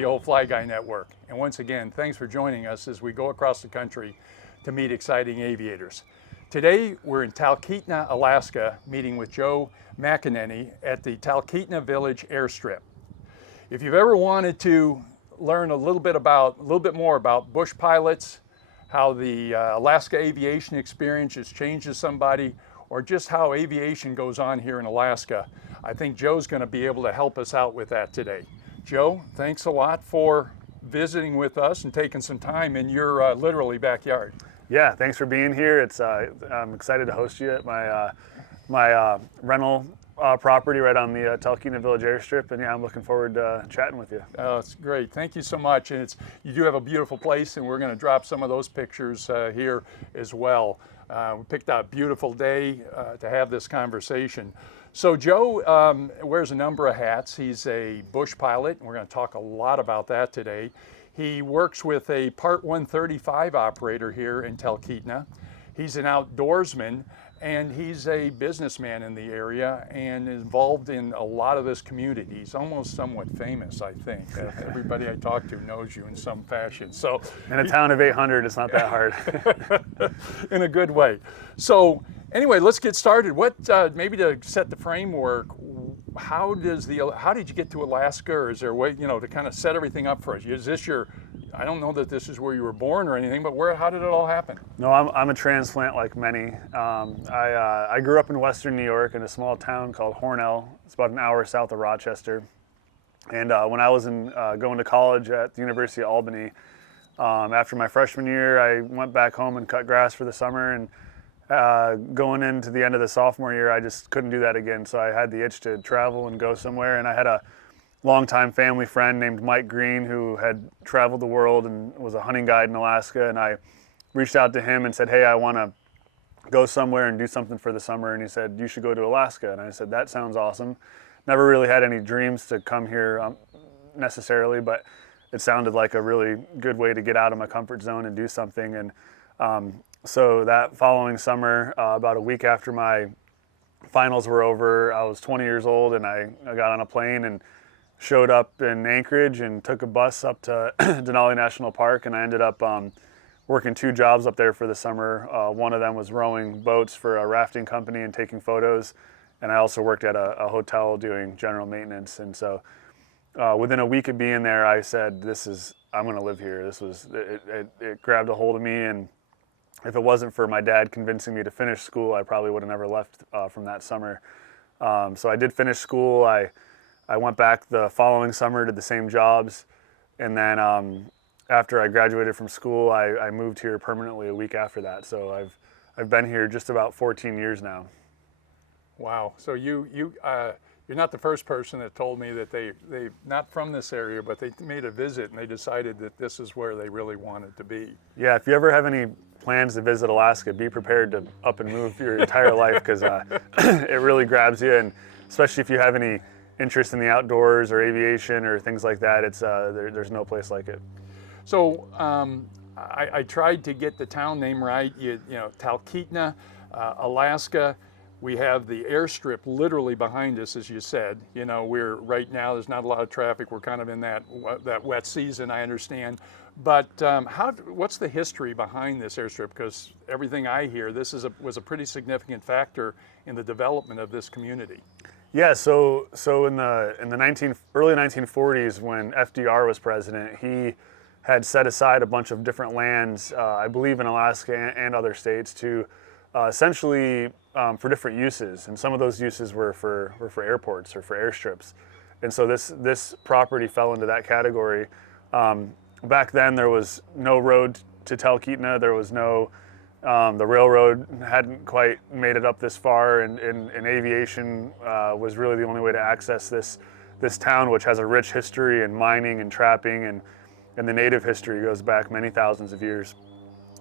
the old Fly Guy Network. And once again, thanks for joining us as we go across the country to meet exciting aviators. Today, we're in Talkeetna, Alaska, meeting with Joe McAneney at the Talkeetna Village Airstrip. If you've ever wanted to learn a little bit more about bush pilots, how the Alaska aviation experience has changed somebody, or just how aviation goes on here in Alaska, I think Joe's going to be able to help us out with that today. Joe, thanks a lot for visiting with us and taking some time in your literally backyard. Yeah, thanks for being here. I'm excited to host you at my rental property right on the Talkeetna Village Airstrip, and yeah, I'm looking forward to chatting with you. Oh, it's great. Thank you so much. And you do have a beautiful place, and we're going to drop some of those pictures here as well. We picked out a beautiful day to have this conversation. So Joe wears a number of hats. He's a bush pilot, and we're going to talk a lot about that today. He works with a Part 135 operator here in Talkeetna. He's an outdoorsman, and he's a businessman in the area and involved in a lot of this community. He's almost somewhat famous, I think. Everybody I talk to knows you in some fashion. So, in a town of 800, it's not that hard. In a good way. So anyway, let's get started. What maybe to set the framework, how did you get to Alaska, or is there a way, to kind of set everything up for us? Is this I don't know that this is where you were born or anything, but how did it all happen? No, I'm a transplant like many. I grew up in Western New York in a small town called Hornell. It's about an hour south of Rochester. And when I was going to college at the University of Albany, after my freshman year, I went back home and cut grass for the summer. And going into the end of the sophomore year, I just couldn't do that again. So I had the itch to travel and go somewhere. And I had a longtime family friend named Mike Green who had traveled the world and was a hunting guide in Alaska. And I reached out to him and said, hey, I want to go somewhere and do something for the summer. And he said, you should go to Alaska. And I said, that sounds awesome. Never really had any dreams to come here necessarily, but it sounded like a really good way to get out of my comfort zone and do something. And so that following summer, about a week after my finals were over, I was 20 years old, and I got on a plane and showed up in Anchorage and took a bus up to Denali National Park, and I ended up working 2 jobs up there for the summer. One of them was rowing boats for a rafting company and taking photos, and I also worked at a hotel doing general maintenance. And so within a week of being there, I said, I'm going to live here. It grabbed a hold of me, and if it wasn't for my dad convincing me to finish school, I probably would have never left from that summer. So I did finish school. I went back the following summer, did the same jobs, and then after I graduated from school, I moved here permanently a week after that. So I've been here just about 14 years now. Wow. So you're not the first person that told me that they not from this area, but they made a visit and they decided that this is where they really wanted to be. Yeah, if you ever have any plans to visit Alaska, be prepared to up and move your entire life, because it really grabs you, and especially if you have any interest in the outdoors or aviation or things like that, there's no place like it. So I tried to get the town name right. Talkeetna, Alaska. We have the airstrip literally behind us, as you said. We're right now, there's not a lot of traffic. We're kind of in that wet season, I understand. But what's the history behind this airstrip? Because everything I hear, this was a pretty significant factor in the development of this community. Yeah, so in the early 1940s, when FDR was president, he had set aside a bunch of different lands, I believe in Alaska and other states, to essentially for different uses, and some of those uses were for airports or for airstrips, and so this property fell into that category. Back then, there was no road to Talkeetna. There was no the railroad hadn't quite made it up this far, and aviation was really the only way to access this town, which has a rich history in mining and trapping, and the native history goes back many thousands of years.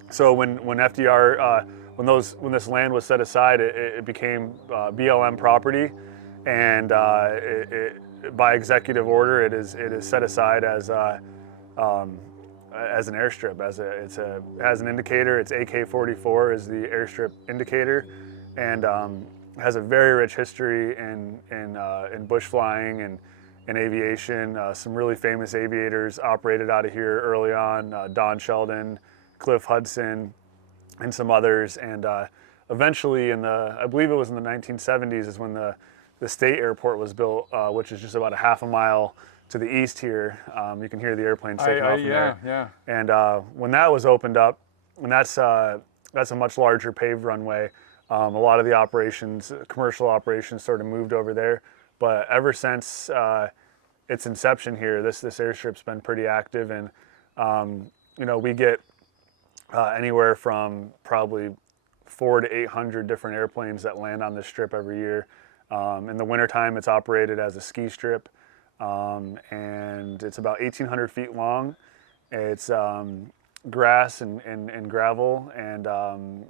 So when FDR when this land was set aside, it became BLM property, and by executive order, it is set aside as an airstrip. It has an indicator. It's AK-44 is the airstrip indicator, and has a very rich history in bush flying and in aviation. Some really famous aviators operated out of here early on, Don Sheldon, Cliff Hudson, and some others. And eventually I believe it was in the 1970s is when the state airport was built, which is just about a half a mile to the east here. You can hear the airplanes taking off from there. Yeah. And when that was opened up, and that's a much larger paved runway, a lot of the operations, commercial operations, sort of moved over there. But ever since its inception here, this airstrip's been pretty active, and we get anywhere from probably 400 to 800 different airplanes that land on this strip every year. In the wintertime, it's operated as a ski strip, and it's about 1,800 feet long. It's grass and gravel, and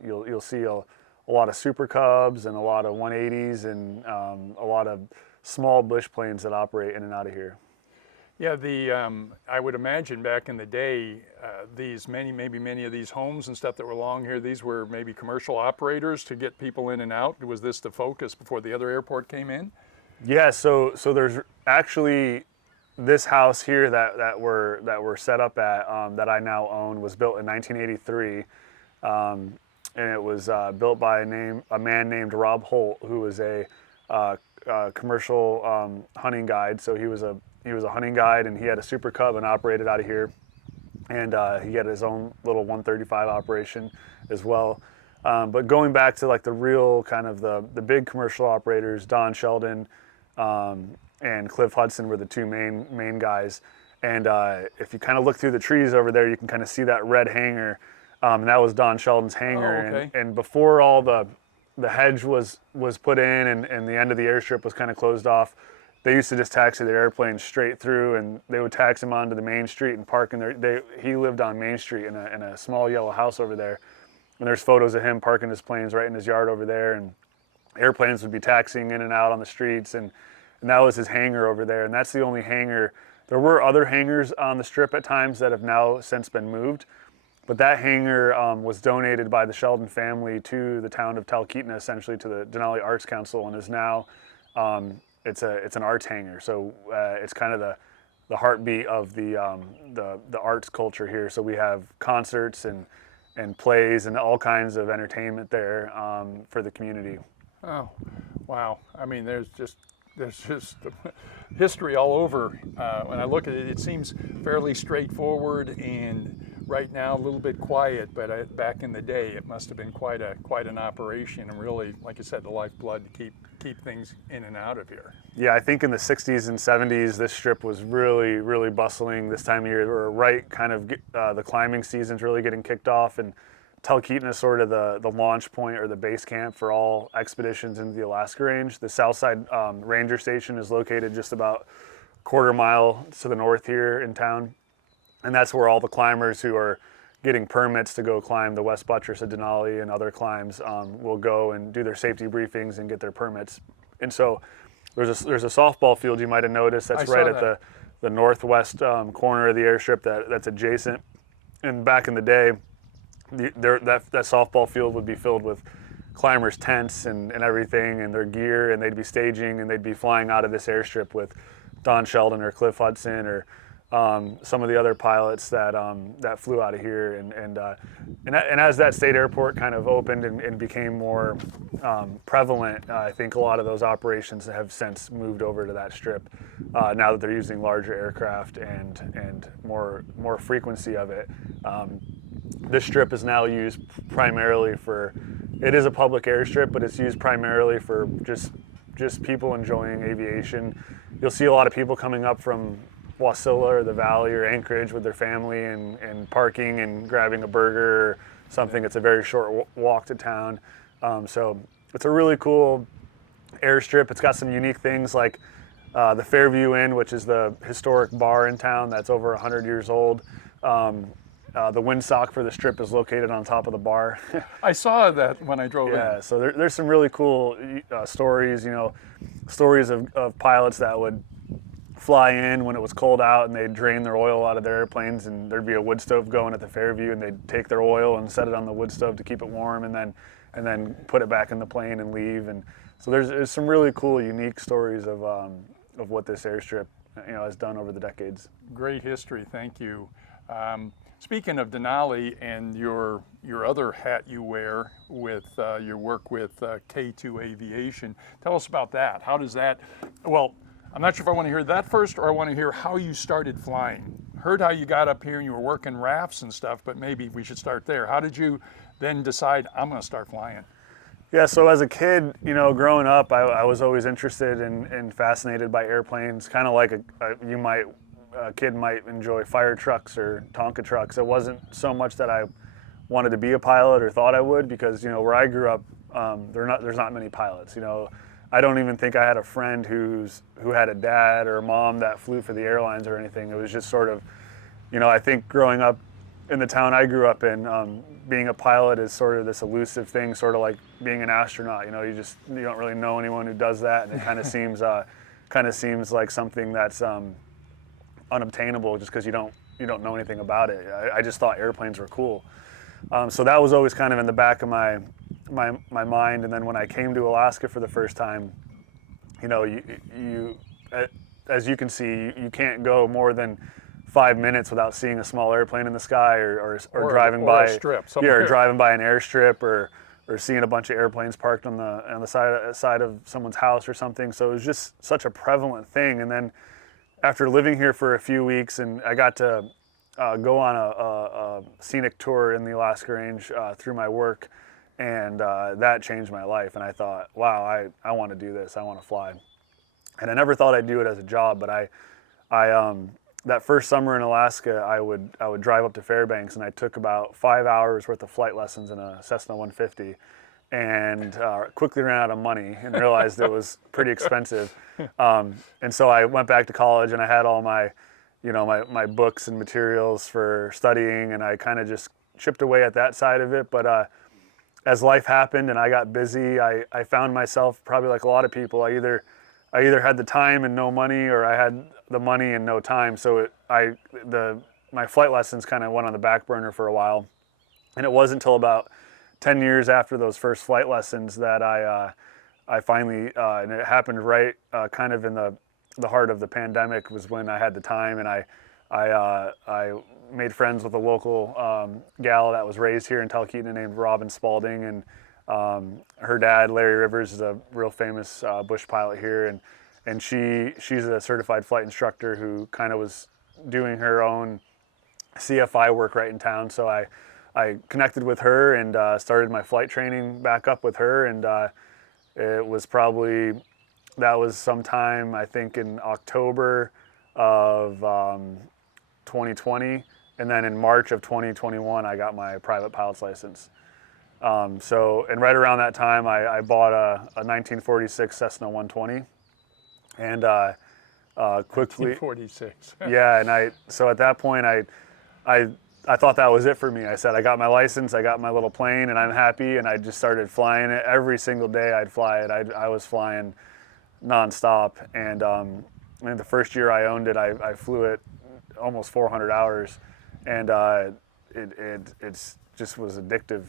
you'll see a lot of Super Cubs and a lot of 180s and a lot of small bush planes that operate in and out of here. Yeah, I would imagine back in the day, many of these homes and stuff that were along here, these were maybe commercial operators to get people in and out. Was this the focus before the other airport came in? Yeah, so there's actually this house here that we're set up at that I now own was built in 1983, and it was built by a man named Rob Holt, who was a commercial hunting guide. So he was a hunting guide, and he had a Super Cub and operated out of here, and he had his own little 135 operation as well. But going back to like the real kind of the big commercial operators, Don Sheldon and Cliff Hudson were the two main guys. And if you kind of look through the trees over there, you can kind of see that red hangar. And that was Don Sheldon's hangar. Oh, okay. And before all the hedge was put in and the end of the airstrip was kind of closed off, they used to just taxi their airplanes straight through, and they would taxi him onto the main street and park in there. He lived on Main Street in a small yellow house over there. And there's photos of him parking his planes right in his yard over there, and airplanes would be taxiing in and out on the streets, and that was his hangar over there. And that's the only hangar. There were other hangars on the strip at times that have now since been moved, but that hangar was donated by the Sheldon family to the town of Talkeetna, essentially to the Denali Arts Council, and is now it's an arts hangar. So it's kind of the heartbeat of the arts culture here. So we have concerts and plays and all kinds of entertainment there for the community. Oh, wow. I mean, there's just history all over. When I look at it, it seems fairly straightforward, and right now a little bit quiet, but back in the day it must have been quite an operation, and really, like you said, the lifeblood to keep things in and out of here. Yeah, I think in the 60s and 70s this strip was really bustling this time of year. We're right kind of the climbing season's really getting kicked off, and Talkeetna is sort of the launch point or the base camp for all expeditions into the Alaska Range. The Southside Ranger Station is located just about a quarter mile to the north here in town. And that's where all the climbers who are getting permits to go climb the West Buttress of Denali and other climbs will go and do their safety briefings and get their permits. And so there's a softball field you might have noticed that's right at the northwest corner of the airstrip that's adjacent. And back in the day, that softball field would be filled with climbers' tents and everything and their gear, and they'd be staging and they'd be flying out of this airstrip with Don Sheldon or Cliff Hudson or some of the other pilots that flew out of here, and as that state airport kind of opened and became more prevalent, I think a lot of those operations have since moved over to that strip now that they're using larger aircraft and more frequency of it. This strip is now used primarily it is a public airstrip, but it's used primarily for just people enjoying aviation. You'll see a lot of people coming up from Wasilla or the Valley or Anchorage with their family and parking and grabbing a burger or something. It's a very short walk to town. So it's a really cool airstrip. It's got some unique things like the Fairview Inn, which is the historic bar in town that's over 100 years old. The windsock for the strip is located on top of the bar. I saw that when I drove in. Yeah, so there's some really cool stories, stories of pilots that would fly in when it was cold out and they'd drain their oil out of their airplanes, and there'd be a wood stove going at the Fairview, and they'd take their oil and set it on the wood stove to keep it warm, and then put it back in the plane and leave. And so there's some really cool, unique stories of what this airstrip has done over the decades. Great history, thank you. Speaking of Denali and your other hat you wear with your work with K2 Aviation, tell us about that. How does that, well, I'm not sure if I want to hear that first or I want to hear how you started flying. Heard how you got up here and you were working rafts and stuff, but maybe we should start there. How did you then decide, I'm going to start flying? Yeah, so as a kid, growing up, I was always interested and fascinated by airplanes, kind of like a kid might enjoy fire trucks or Tonka trucks. It wasn't so much that I wanted to be a pilot or thought I would, because where I grew up, there's not many pilots. I don't even think I had a friend who had a dad or a mom that flew for the airlines or anything. It was just sort of, I think growing up in the town I grew up in, being a pilot is sort of this elusive thing, sort of like being an astronaut. You don't really know anyone who does that, and it kind of seems like something that's unobtainable just because you don't know anything about it. I just thought airplanes were cool, so that was always kind of in the back of my mind. And then when I came to Alaska for the first time, as you can see, you can't go more than 5 minutes without seeing a small airplane in the sky or driving by a strip. Or driving by an airstrip or seeing a bunch of airplanes parked on the side of someone's house or something. So it was just such a prevalent thing. And then after living here for a few weeks, and I got to go on a scenic tour in the Alaska Range through my work, and that changed my life. And I thought, wow, I want to do this. I want to fly. And I never thought I'd do it as a job, but I that first summer in Alaska, I would drive up to Fairbanks, and I took about 5 hours worth of flight lessons in a Cessna 150, and quickly ran out of money and realized it was pretty expensive. And so I went back to college, and I had all my, my books and materials for studying, and I kind of just chipped away at that side of it. But as life happened and I got busy, I found myself, probably like a lot of people, I either had the time and no money, or I had the money and no time. So my flight lessons kind of went on the back burner for a while. And it wasn't until about 10 years after those first flight lessons that I finally, and it happened right kind of in the heart of the pandemic, was when I had the time. And I made friends with a local gal that was raised here in Talkeetna named Robin Spalding, and her dad, Larry Rivers, is a real famous bush pilot here, and she's a certified flight instructor who kind of was doing her own CFI work right in town. So I connected with her and started my flight training back up with her, and it was that was sometime, I think, in October of 2020, and then in March of 2021 I got my private pilot's license. And right around that time, I bought a 1946 Cessna 120, and quickly. 1946. Yeah, and so at that point, I thought that was it for me. I said, I got my license, I got my little plane, and I'm happy. And I just started flying it every single day. I'd fly it. I was flying nonstop, and I mean, the first year I owned it, I flew it almost 400 hours, and it's just was addictive,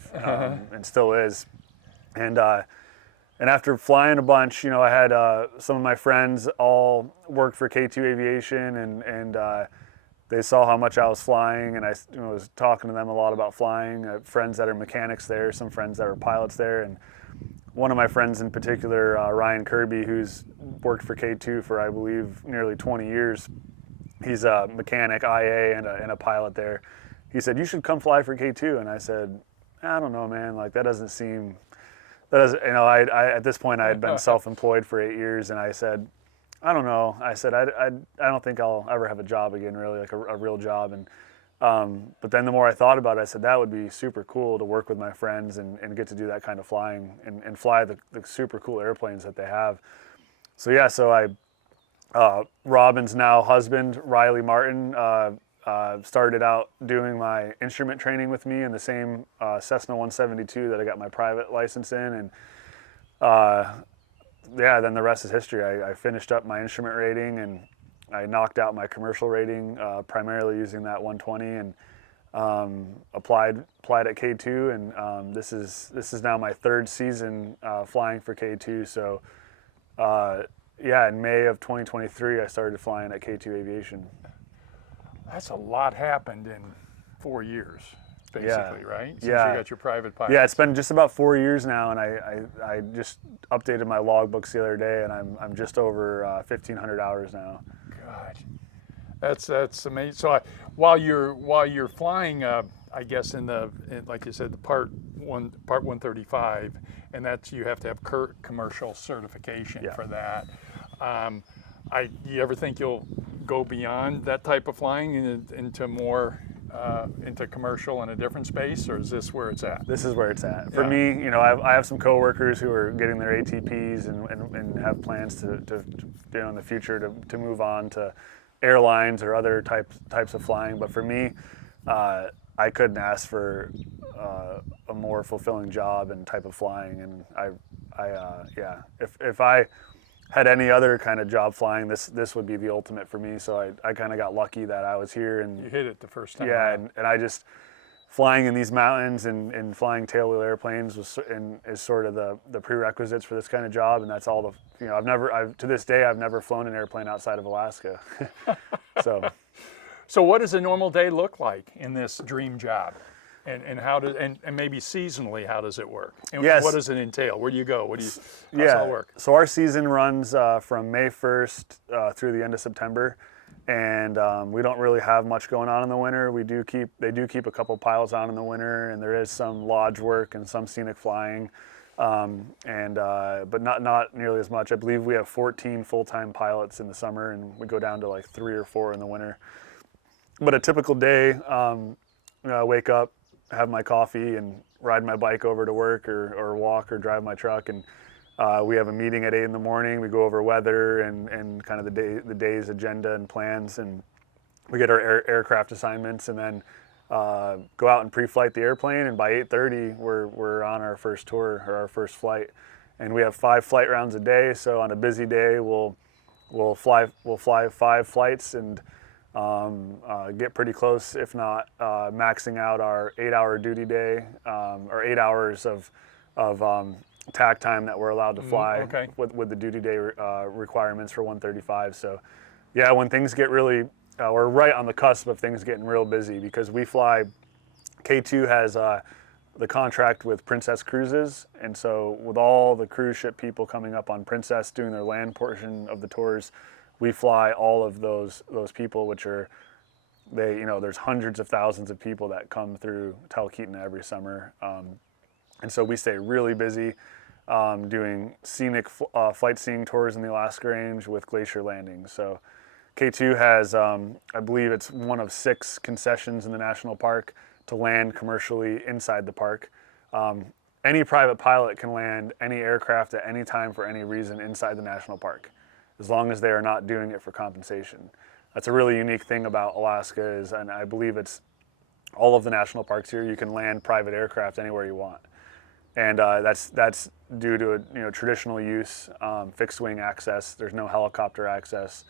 and still is. And after flying a bunch, I had some of my friends all worked for K2 Aviation, and they saw how much I was flying, and I was talking to them a lot about flying. I have friends that are mechanics there, some friends that are pilots there, and one of my friends in particular, Ryan Kirby, who's worked for K2 for, I believe, nearly 20 years. He's a mechanic, IA, and a pilot there. He said, you should come fly for K2. And I said, I don't know, man, like that doesn't, I at this point I had been self-employed for 8 years, and I said, I don't know. I said, I don't think I'll ever have a job again, really, like a real job. And but then the more I thought about it, I said, that would be super cool to work with my friends and get to do that kind of flying and fly the super cool airplanes that they have. So yeah, Robin's now husband, Riley Martin, started out doing my instrument training with me in the same Cessna 172 that I got my private license in, and then the rest is history. I finished up my instrument rating, and I knocked out my commercial rating primarily using that 120, and applied at K2, and this is now my third season flying for K2. So in May of 2023, I started flying at K2 Aviation. That's a lot happened in 4 years, basically, right? Since you got your private pilot. Yeah, it's been just about 4 years now, and I just updated my logbooks the other day, and I'm just over 1,500 hours now. God, that's amazing. So while you're flying, I guess like you said, the Part 135, and that's you have to have commercial certification for that. You ever think you'll go beyond that type of flying into more into commercial in a different space, or is this where it's at? This is where it's at. For me, I have some coworkers who are getting their ATPs and have plans to in the future to move on to airlines or other types of flying. But for me, I couldn't ask for a more fulfilling job and type of flying. And if I had any other kind of job flying, this would be the ultimate for me. So I kind of got lucky that I was here, and you hit it the first time. Yeah, and I just flying in these mountains and flying tailwheel airplanes is sort of the prerequisites for this kind of job, and that's all to this day I've never flown an airplane outside of Alaska. So what does a normal day look like in this dream job? And how does and maybe seasonally, how does it work? And what does it entail? Where do you go? How's it all work? So our season runs from May 1st through the end of September, and we don't really have much going on in the winter. They do keep a couple pilots on in the winter, and there is some lodge work and some scenic flying, but not nearly as much. I believe we have 14 full-time pilots in the summer, and we go down to like 3 or 4 in the winter. But a typical day, I wake up, have my coffee, and ride my bike over to work or walk or drive my truck, and we have a meeting at 8 in the morning. We go over weather and kind of the day's agenda and plans, and we get our aircraft assignments, and then go out and pre-flight the airplane, and by 8:30 we're on our first tour or our first flight. And we have 5 flight rounds a day, so on a busy day we'll fly 5 flights and get pretty close, if not maxing out our 8-hour duty day, or 8 hours of tack time that we're allowed to fly with the duty day requirements for 135. So yeah, when things get really, we're right on the cusp of things getting real busy, because we fly, K2 has the contract with Princess Cruises, and so with all the cruise ship people coming up on Princess doing their land portion of the tours, we fly all of those people, which are, there's hundreds of thousands of people that come through Talkeetna every summer. And so we stay really busy doing scenic flight seeing tours in the Alaska Range with glacier landings. So K2 has, I believe it's one of 6 concessions in the national park to land commercially inside the park. Any private pilot can land any aircraft at any time for any reason inside the national park, as long as they are not doing it for compensation. That's a really unique thing about Alaska and I believe it's all of the national parks here, you can land private aircraft anywhere you want. And that's due to traditional use, fixed wing access. There's no helicopter access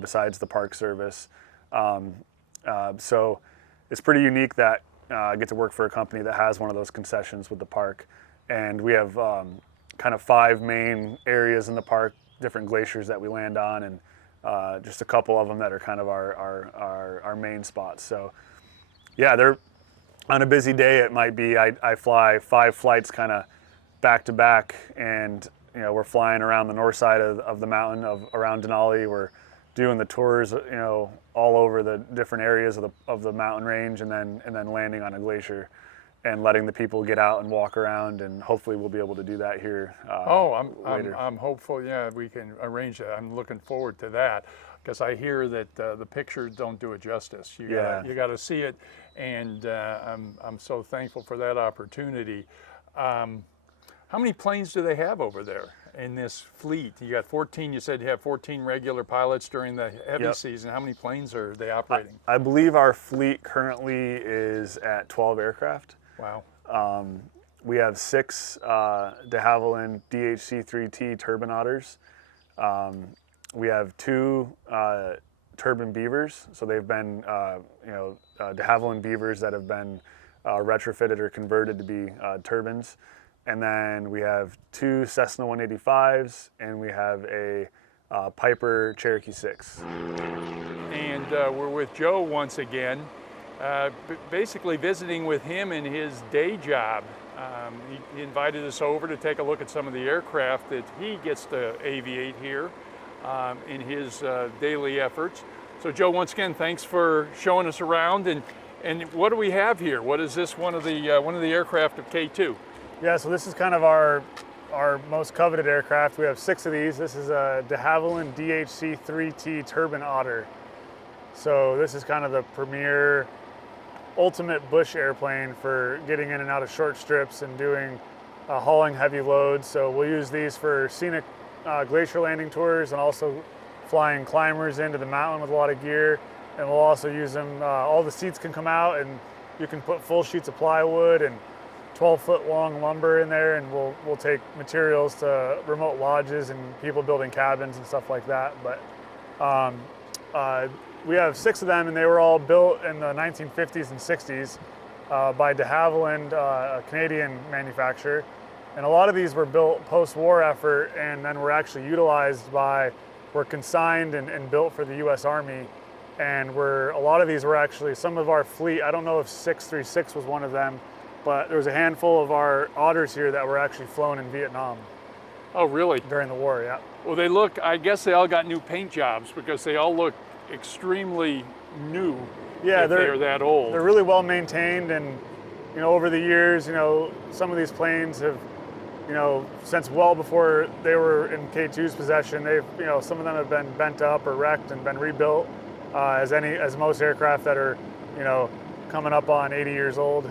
besides the park service. So it's pretty unique that I get to work for a company that has one of those concessions with the park. And we have kind of 5 main areas in the park, different glaciers that we land on, and just a couple of them that are kind of our main spots. So yeah, they're on a busy day. It might be I fly 5 flights kind of back to back, and we're flying around the north side of the mountain around Denali. We're doing the tours all over the different areas of the mountain range, and then landing on a glacier and letting the people get out and walk around, and hopefully we'll be able to do that here later. I'm hopeful. Yeah, we can arrange that. I'm looking forward to that, because I hear that the pictures don't do it justice. You got to see it, and I'm so thankful for that opportunity. How many planes do they have over there in this fleet? You got 14. You said you have 14 regular pilots during the heavy season. How many planes are they operating? I believe our fleet currently is at 12 aircraft. Wow. We have 6 de Havilland DHC-3T turbine otters. We have 2 turbine beavers. So they've been, de Havilland beavers that have been retrofitted or converted to be turbines. And then we have 2 Cessna 185s, and we have a Piper Cherokee 6. And we're with Joe once again, basically visiting with him in his day job. He invited us over to take a look at some of the aircraft that he gets to aviate here in his daily efforts. So Joe, once again, thanks for showing us around. And what do we have here? What is this? One of the aircraft of K2? Yeah, so this is kind of our most coveted aircraft. We have 6 of these. This is a de Havilland DHC-3T turbine otter. So this is kind of the premier ultimate bush airplane for getting in and out of short strips and doing hauling heavy loads. So we'll use these for scenic glacier landing tours and also flying climbers into the mountain with a lot of gear. And we'll also use them, all the seats can come out and you can put full sheets of plywood and 12-foot long lumber in there, and we'll take materials to remote lodges and people building cabins and stuff like that. But we have 6 of them, and they were all built in the 1950s and 60s by de Havilland, a Canadian manufacturer. And a lot of these were built post-war effort, and then were actually were consigned and built for the U.S. Army. And a lot of these were actually, some of our fleet, I don't know if 636 was one of them, but there was a handful of our otters here that were actually flown in Vietnam. Oh, really? During the war, yeah. Well, I guess they all got new paint jobs because they all look extremely new. Yeah, they're that old. They're really well maintained, and over the years, some of these planes have, since well before they were in K2's possession, some of them have been bent up or wrecked and been rebuilt, as most aircraft that are, coming up on 80 years old.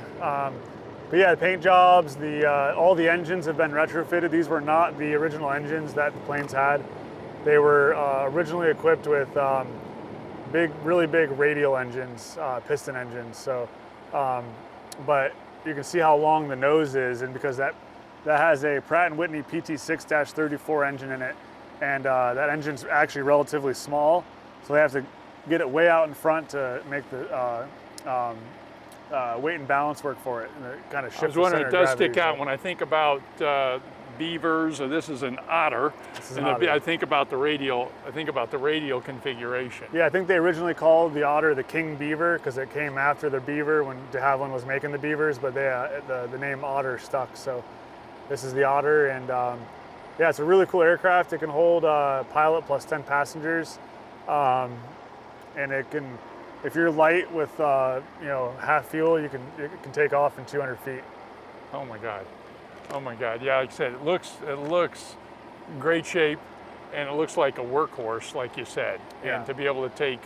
But yeah, the paint jobs, all the engines have been retrofitted. These were not the original engines that the planes had. They were originally equipped with really big radial engines, piston engines. So, but you can see how long the nose is, and because that has a Pratt & Whitney PT6-34 engine in it, and that engine's actually relatively small, so they have to get it way out in front to make the weight and balance work for it, and it kind of shifts. I was wondering, it does stick out when I think about beavers. This is an otter, I think about the radial. I think about the radial configuration. Yeah, I think they originally called the otter the king beaver because it came after the beaver when de Havilland was making the beavers, but the name otter stuck. So this is the otter, and yeah, it's a really cool aircraft. It can hold a pilot plus 10 passengers, and it can. If you're light with half fuel, it can take off in 200 feet. Oh my God! Oh my God! Yeah, like I said, it looks in great shape, and it looks like a workhorse, like you said. Yeah. And to be able to take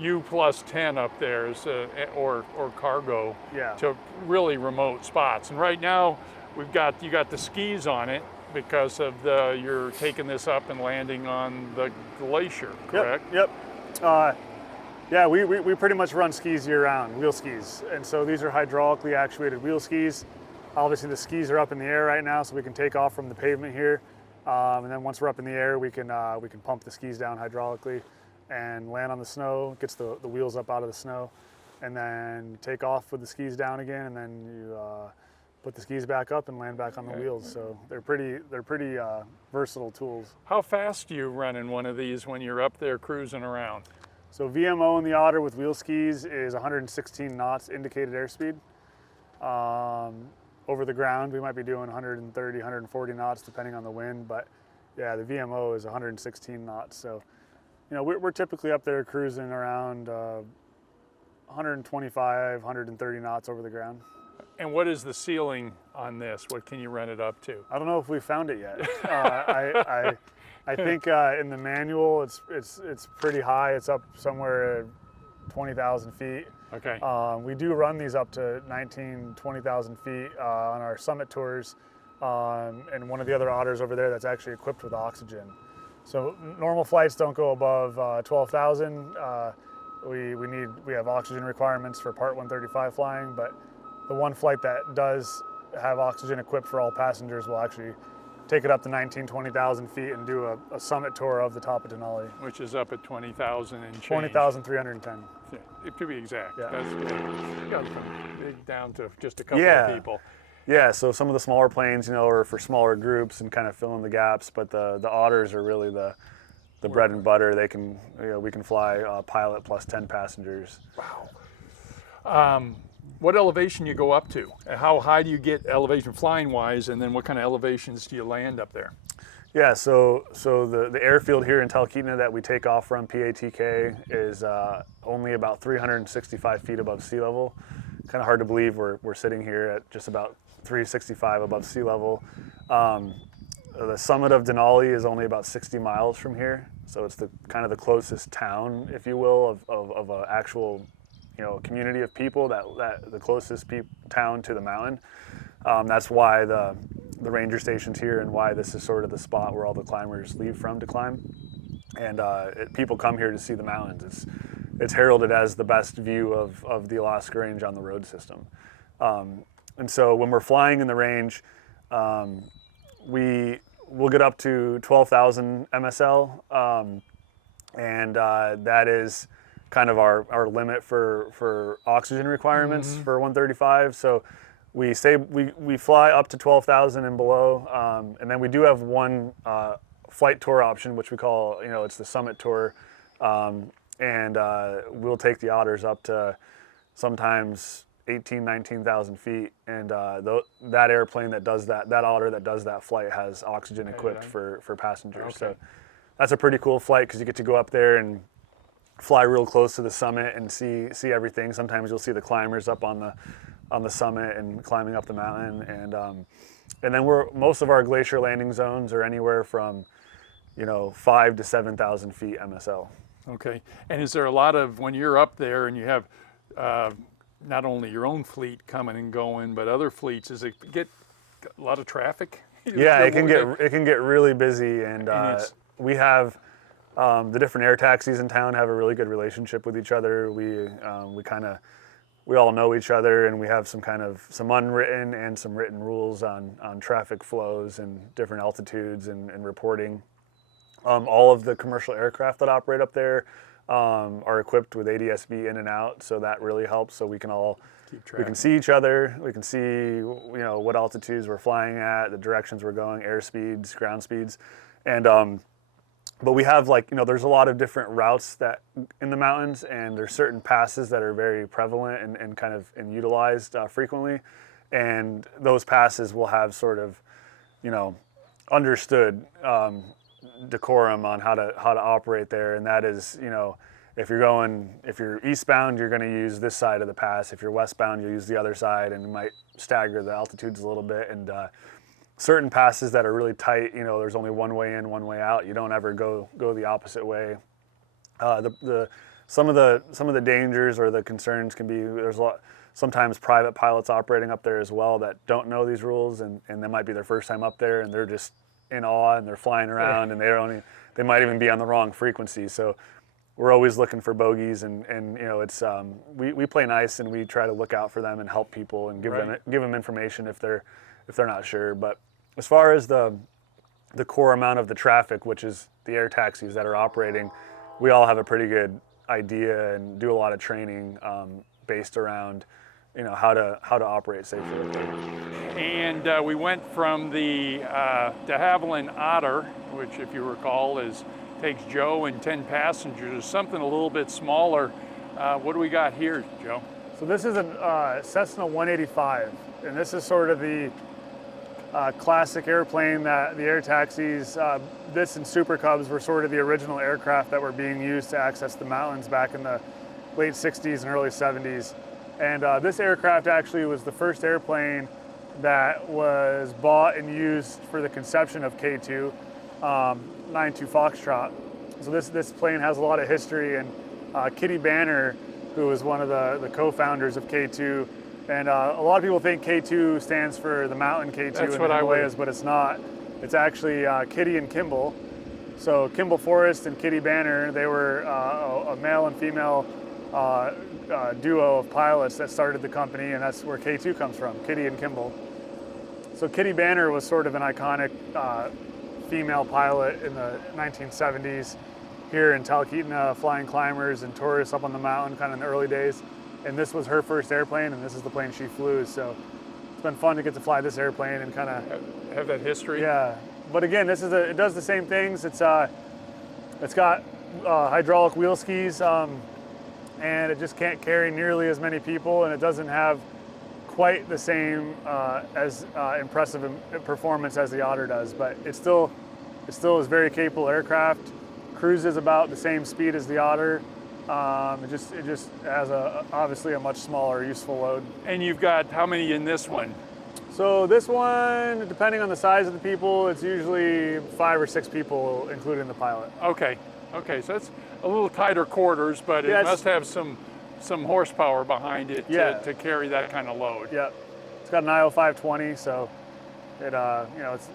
U plus 10 up there or cargo to really remote spots. And right now, you got the skis on it because of you're taking this up and landing on the glacier, correct? Yep. Yeah, we pretty much run skis year round, wheel skis. And so these are hydraulically actuated wheel skis. Obviously the skis are up in the air right now, so we can take off from the pavement here. And then once we're up in the air, we can pump the skis down hydraulically and land on the snow, gets the wheels up out of the snow, and then take off with the skis down again, and then you put the skis back up and land back on the wheels. So they're pretty versatile tools. How fast do you run in one of these when you're up there cruising around? So VMO in the Otter with wheel skis is 116 knots indicated airspeed. Over the ground, we might be doing 130, 140 knots depending on the wind, but yeah, the VMO is 116 knots. So, we're typically up there cruising around 125, 130 knots over the ground. And what is the ceiling on this? What can you run it up to? I don't know if we found it yet. I think in the manual it's pretty high. It's up somewhere at 20,000 feet. Okay. We do run these up to 19,000, 20,000 feet on our summit tours, and one of the other otters over there that's actually equipped with oxygen. So normal flights don't go above 12,000. We have oxygen requirements for Part 135 flying, but the one flight that does have oxygen equipped for all passengers will actually take it up to 19,000, 20,000 feet and do a summit tour of the top of Denali. Which is up at 20,000 and change. 20,310. Yeah, to be exact. Yeah. That's good. You got from big down to just a couple of people. Yeah, so some of the smaller planes, are for smaller groups and kind of fill in the gaps, but the otters are really the bread and butter. They can, we can fly pilot plus 10 passengers. Wow. What elevation you go up to? How high do you get elevation flying wise, and then what kind of elevations do you land up there? Yeah, so the airfield here in Talkeetna that we take off from, PATK, is only about 365 feet above sea level. Kind of hard to believe we're sitting here at just about 365 above sea level. The summit of Denali is only about 60 miles from here, so it's the kind of the closest town, if you will, of an actual community of people, that the closest town to the mountain. That's why the ranger station's here, and why this is sort of the spot where all the climbers leave from to climb. And people come here to see the mountains. It's heralded as the best view of the Alaska Range on the road system. And so when we're flying in the range, we'll get up to 12,000 MSL, and that is kind of our limit for oxygen requirements for 135. So we fly up to 12,000 and below, and then we do have one flight tour option, which we call, it's the summit tour, and we'll take the otters up to sometimes 19,000 feet, and that airplane that does that otter that does that flight has oxygen equipped for passengers. Okay. So that's a pretty cool flight, because you get to go up there and fly real close to the summit and see everything. Sometimes you'll see the climbers up on the summit and climbing up the mountain, and then most of our glacier landing zones are anywhere from 5,000 to 7,000 feet MSL. Okay, and is there a lot of, when you're up there and you have not only your own fleet coming and going, but other fleets, does it get a lot of traffic? Yeah, it can get really busy, and we have the different air taxis in town have a really good relationship with each other. We all know each other, and we have some unwritten and some written rules on traffic flows and different altitudes and reporting. All of the commercial aircraft that operate up there are equipped with ADS-B in and out, so that really helps. So we can all see each other. We can see what altitudes we're flying at, the directions we're going, air speeds, ground speeds, and but we have there's a lot of different routes that in the mountains, and there's certain passes that are very prevalent and utilized frequently, and those passes will have sort of understood decorum on how to operate there, and that is if you're eastbound, you're going to use this side of the pass. If you're westbound, you'll use the other side, and you might stagger the altitudes a little bit. And certain passes that are really tight, there's only one way in, one way out. You don't ever go the opposite way. Some of the dangers or the concerns can be, sometimes private pilots operating up there as well that don't know these rules, and that might be their first time up there, and they're just in awe, and they're flying around, and they might even be on the wrong frequency. So we're always looking for bogeys, and it's we play nice, and we try to look out for them and help people and give them information if they're not sure. But as far as the core amount of the traffic, which is the air taxis that are operating, we all have a pretty good idea and do a lot of training based around how to operate safely. And we went from the de Havilland Otter, which, if you recall, takes Joe and 10 passengers, something a little bit smaller. What do we got here, Joe? So this is a Cessna 185, and this is sort of the classic airplane that the air taxis, this and Super Cubs were sort of the original aircraft that were being used to access the mountains back in the late 60s and early 70s. And this aircraft actually was the first airplane that was bought and used for the conception of K2, 92 Foxtrot. So this plane has a lot of history, and Kitty Banner, who was one of the co-founders of K2, and a lot of people think K2 stands for the mountain K2 in the Himalayas, but it's not. It's actually Kitty and Kimball. So Kimball Forrest and Kitty Banner, they were a male and female duo of pilots that started the company, and that's where K2 comes from, Kitty and Kimball. So Kitty Banner was sort of an iconic female pilot in the 1970s here in Talkeetna, flying climbers and tourists up on the mountain kind of in the early days. And this was her first airplane, and this is the plane she flew. So it's been fun to get to fly this airplane and kind of have that history. Yeah, but again, it does the same things. It's It's got hydraulic wheel skis, and it just can't carry nearly as many people, and it doesn't have quite the same as impressive performance as the Otter does, but it still is very capable aircraft. Cruises about the same speed as the Otter. It just has obviously a much smaller useful load. And you've got how many in this one? So this one, depending on the size of the people, it's usually 5 or 6 people, including the pilot. Okay, so it's a little tighter quarters, but it must have some horsepower behind it to carry that kind of load. Yeah, it's got an IO 520, so it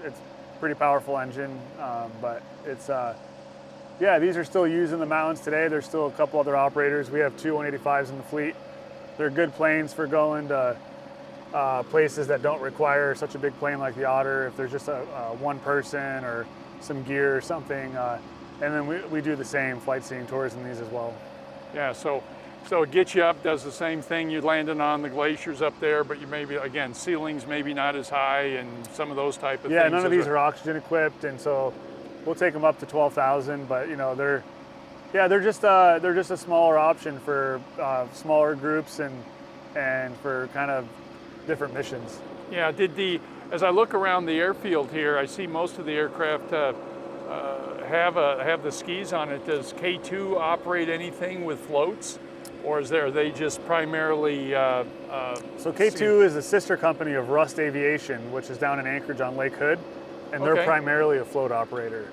it's pretty powerful engine, but it's these are still used in the mountains today. There's still a couple other operators. We have 2 185s in the fleet. They're good planes for going to places that don't require such a big plane like the Otter. If there's just a one person or some gear or something, and then we do the same flight seeing tours in these as well. Yeah, so it gets you up, does the same thing. You're landing on the glaciers up there, but you maybe, again, ceilings maybe not as high and some of those type of things. Yeah, none of these are oxygen equipped, and so we'll take them up to 12,000. But they're just a smaller option for smaller groups and for kind of different missions. Yeah, as I look around the airfield here, I see most of the aircraft have the skis on it. Does K2 operate anything with floats, or are they just primarily? So K2 is a sister company of Rust Aviation, which is down in Anchorage on Lake Hood, and they're primarily a float operator.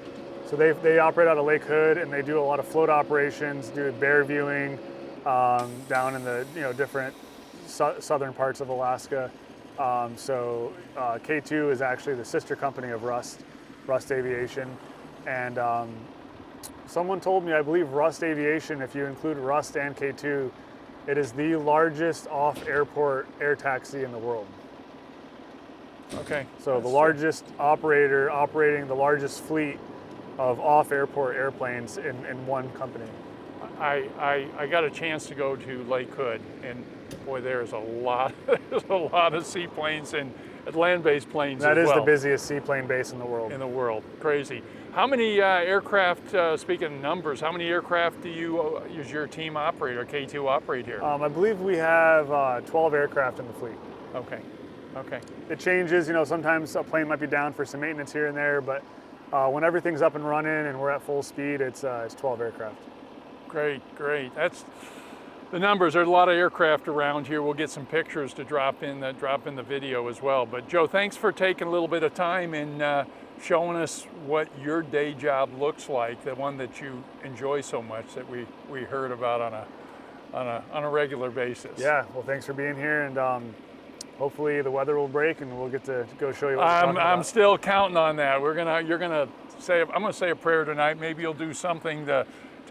So they operate out of Lake Hood, and they do a lot of float operations, do bear viewing down in the different southern parts of Alaska. So K2 is actually the sister company of Rust Aviation. And someone told me, I believe Rust Aviation, if you include Rust and K2, it is the largest off-airport air taxi in the world. Okay. So the largest operator operating the largest fleet of off-airport airplanes in one company. I got a chance to go to Lake Hood, and boy, there's a lot of seaplanes and land-based planes. That as is well. the busiest seaplane base in the world. Crazy. How many aircraft, speaking of numbers, how many aircraft do you use your team operate or K2 operate here? I believe we have 12 aircraft in the fleet. Okay. It changes, sometimes a plane might be down for some maintenance here and there, but when everything's up and running and we're at full speed, it's 12 aircraft. Great. That's the numbers. There's a lot of aircraft around here. We'll get some pictures to drop in the video as well. But Joe, thanks for taking a little bit of time and showing us what your day job looks like, the one that you enjoy so much that we heard about on a regular basis. Yeah, well, thanks for being here, and hopefully the weather will break and we'll get to go show you what we're talking about. I'm still counting on that. I'm gonna say a prayer tonight. Maybe you'll do something to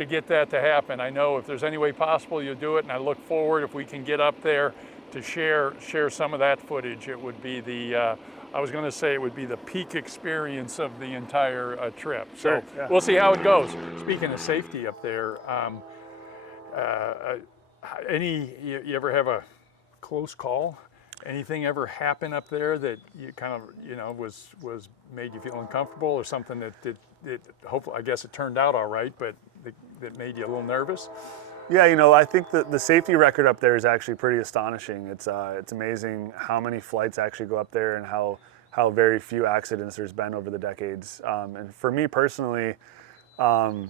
get that to happen. I know if there's any way possible, you'll do it, and I look forward if we can get up there to share some of that footage. It would be it would be the peak experience of the entire trip. Sure, So We'll see how it goes. Speaking of safety up there, you ever have a close call? Anything ever happen up there that you kind of was made you feel uncomfortable, or something that hopefully, I guess it turned out all right, but that made you a little nervous? Yeah, I think that the safety record up there is actually pretty astonishing. It's amazing how many flights actually go up there and how very few accidents there's been over the decades. And for me personally, I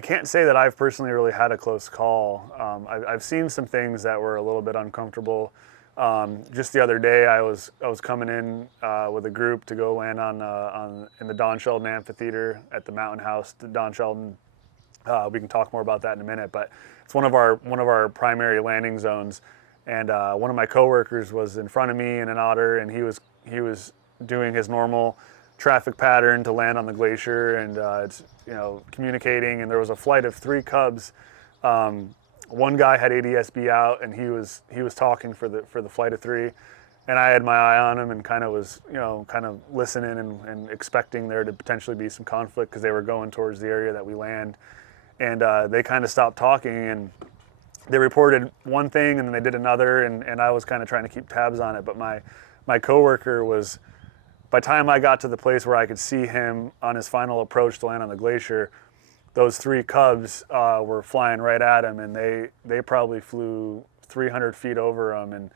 can't say that I've personally really had a close call. I've seen some things that were a little bit uncomfortable. Just the other day, I was coming in with a group to go land in the Don Sheldon Amphitheater at the Mountain House. The Don Sheldon, we can talk more about that in a minute, but it's one of our primary landing zones. And one of my coworkers was in front of me in an Otter, and he was doing his normal traffic pattern to land on the glacier, and it's communicating. And there was a flight of 3 Cubs. One guy had ADS-B out, and he was talking for the flight of 3, and I had my eye on him and kind of was listening and expecting there to potentially be some conflict because they were going towards the area that we land, and they kind of stopped talking, and they reported one thing and then they did another, and I was kind of trying to keep tabs on it, but my coworker was, by the time I got to the place where I could see him on his final approach to land on the glacier, those 3 cubs were flying right at him, and they probably flew 300 feet over him, and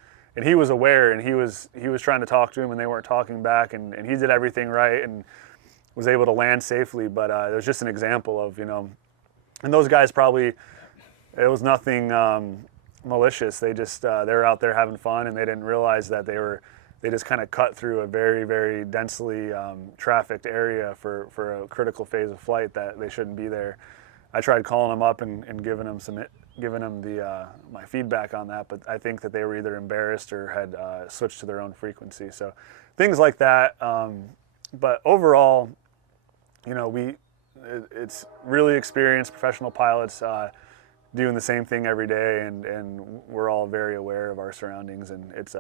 he was aware, and he was trying to talk to him, and they weren't talking back, and he did everything right and was able to land safely. But it was just an example of, and those guys probably, it was nothing malicious. They just they were out there having fun, and they didn't realize that they just kind of cut through a very, very densely trafficked area for a critical phase of flight that they shouldn't be there. I tried calling them up and giving them my feedback on that, but I think that they were either embarrassed or had switched to their own frequency. So things like that. But overall, it's really experienced professional pilots doing the same thing every day, and we're all very aware of our surroundings, and it's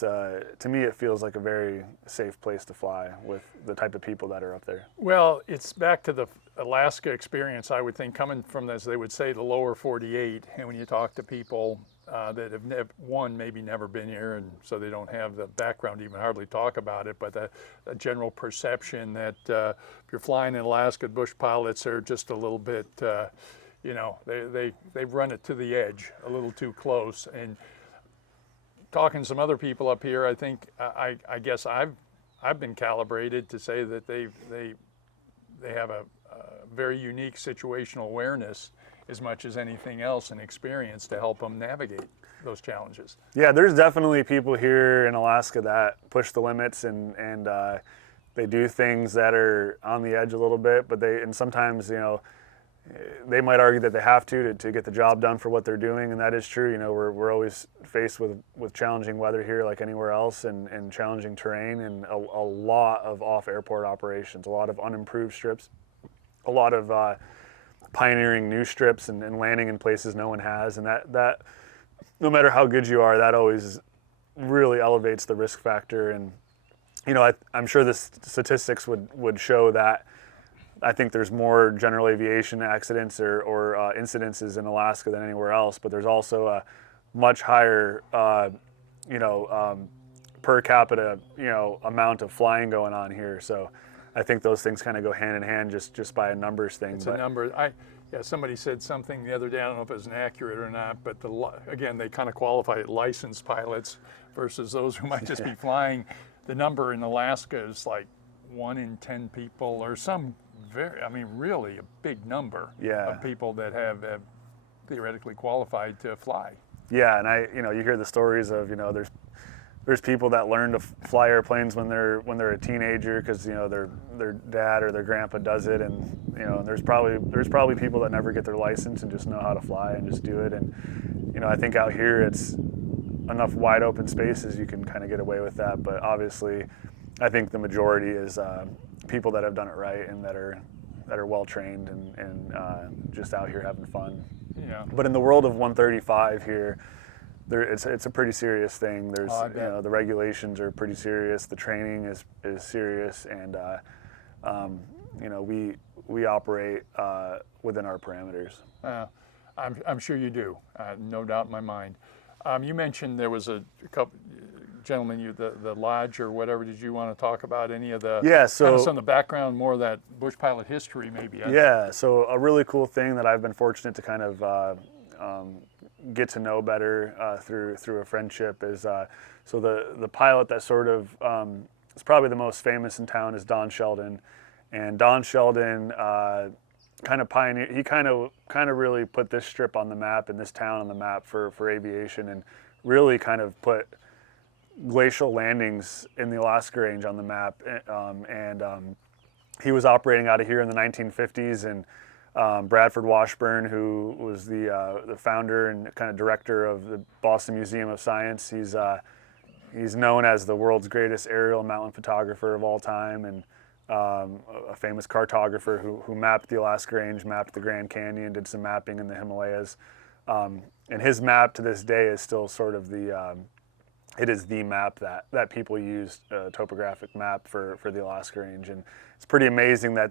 to me, it feels like a very safe place to fly with the type of people that are up there. Well, it's back to the Alaska experience, I would think, coming from this, they would say the lower 48, and when you talk to people that have maybe never been here, and so they don't have the background to even hardly talk about it, but the general perception that if you're flying in Alaska, bush pilots are just a little bit, they've run it to the edge a little too close. And talking to some other people up here, I think I guess I've been calibrated to say that they have a very unique situational awareness as much as anything else and experience to help them navigate those challenges. Yeah, there's definitely people here in Alaska that push the limits and they do things that are on the edge a little bit, but sometimes they might argue that they have to get the job done for what they're doing, and that is true. We're always faced with challenging weather here like anywhere else, and challenging terrain, and a lot of off-airport operations, a lot of unimproved strips, a lot of pioneering new strips and landing in places no one has, and that no matter how good you are, that always really elevates the risk factor. And I'm sure the statistics would show that. I think there's more general aviation accidents or incidences in Alaska than anywhere else, but there's also a much higher, per capita, amount of flying going on here. So I think those things kind of go hand in hand just by a numbers thing. It's a number. Somebody said something the other day, I don't know if it was inaccurate or not, but again, they kind of qualify it licensed pilots versus those who might just be flying. The number in Alaska is like 1 in 10 people or some really a big number of people that have theoretically qualified to fly. Yeah, and you hear the stories of, there's people that learn to fly airplanes when they're a teenager because their dad or their grandpa does it, and there's probably people that never get their license and just know how to fly and just do it. And I think out here it's enough wide open spaces you can kind of get away with that, but obviously I think the majority is people that have done it right and that are well trained and just out here having fun. Yeah. But in the world of 135 here, it's a pretty serious thing. There's the regulations are pretty serious. The training is serious, and we operate within our parameters. I'm sure you do. No doubt in my mind. You mentioned there was a couple gentlemen, the lodge or whatever. Did you want to talk about any of the some of the background, more of that bush pilot history maybe? Yeah, so a really cool thing that I've been fortunate to kind of get to know better through a friendship is so the pilot that sort of is probably the most famous in town is Don Sheldon, and Don Sheldon kind of pioneered. He kind of really put this strip on the map and this town on the map for aviation, and really kind of put glacial landings in the Alaska range on the map. He was operating out of here in the 1950s, and Bradford Washburn, who was the founder and kind of director of the Boston Museum of Science, he's known as the world's greatest aerial mountain photographer of all time, and a famous cartographer who mapped the Alaska range, mapped the Grand Canyon, did some mapping in the Himalayas. And his map to this day is still sort of it is the map that people use, topographic map for the Alaska range. And it's pretty amazing that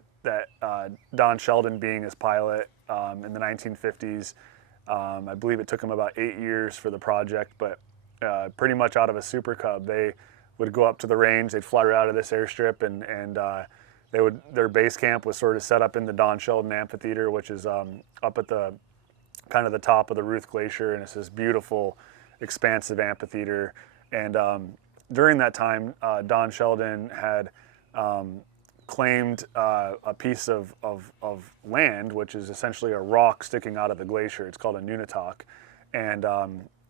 Don Sheldon, being his pilot in the 1950s, I believe it took him about 8 years for the project, but pretty much out of a Super Cub, they would go up to the range, they'd fly right out of this airstrip and their base camp was sort of set up in the Don Sheldon Amphitheater, which is up at the kind of the top of the Ruth Glacier, and it's this beautiful, expansive amphitheater. And during that time, Don Sheldon had claimed a piece of land, which is essentially a rock sticking out of the glacier. It's called a nunatak. And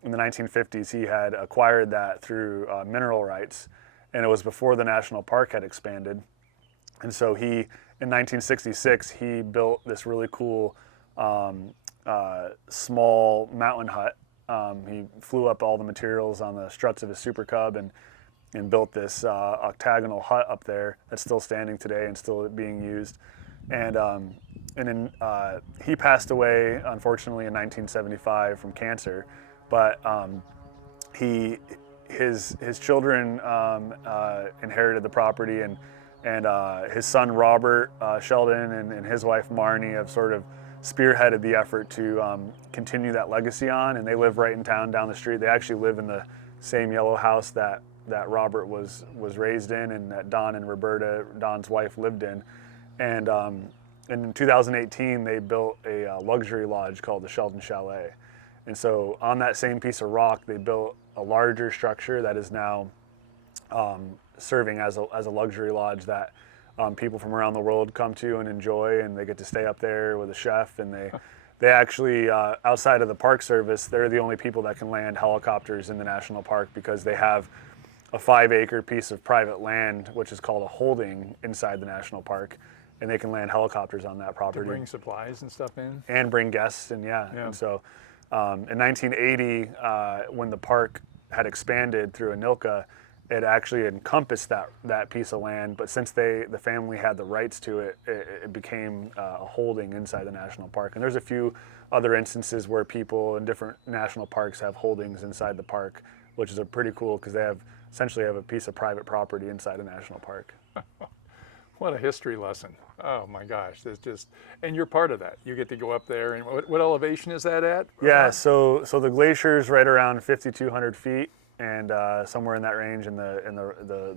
in the 1950s, he had acquired that through mineral rights, and it was before the national park had expanded. And so in 1966, he built this really cool small mountain hut. He flew up all the materials on the struts of his Super Cub and built this octagonal hut up there that's still standing today and still being used. And then he passed away, unfortunately, in 1975 from cancer. But his children inherited the property, and his son Robert Sheldon and his wife Marnie have sort of spearheaded the effort to continue that legacy on. And they live right in town down the street. They actually live in the same yellow house that Robert was raised in, and that Don and Roberta, Don's wife, lived in. And in 2018, they built a luxury lodge called the Sheldon Chalet. And so on that same piece of rock, they built a larger structure that is now serving as a luxury lodge that people from around the world come to and enjoy, and they get to stay up there with a chef. And they actually, outside of the Park Service, they're the only people that can land helicopters in the national park, because they have a 5-acre piece of private land, which is called a holding inside the national park, and they can land helicopters on that property. To bring supplies and stuff in? And bring guests, and yeah. And so in 1980, when the park had expanded through Anilka, it actually encompassed that piece of land, but since the family had the rights to it, it became a holding inside the national park. And there's a few other instances where people in different national parks have holdings inside the park, which is pretty cool, because they essentially have a piece of private property inside a national park. What a history lesson. Oh my gosh, it's just, and you're part of that. You get to go up there, and what elevation is that at? Yeah, so the glacier's right around 5,200 feet, and somewhere in that range, and the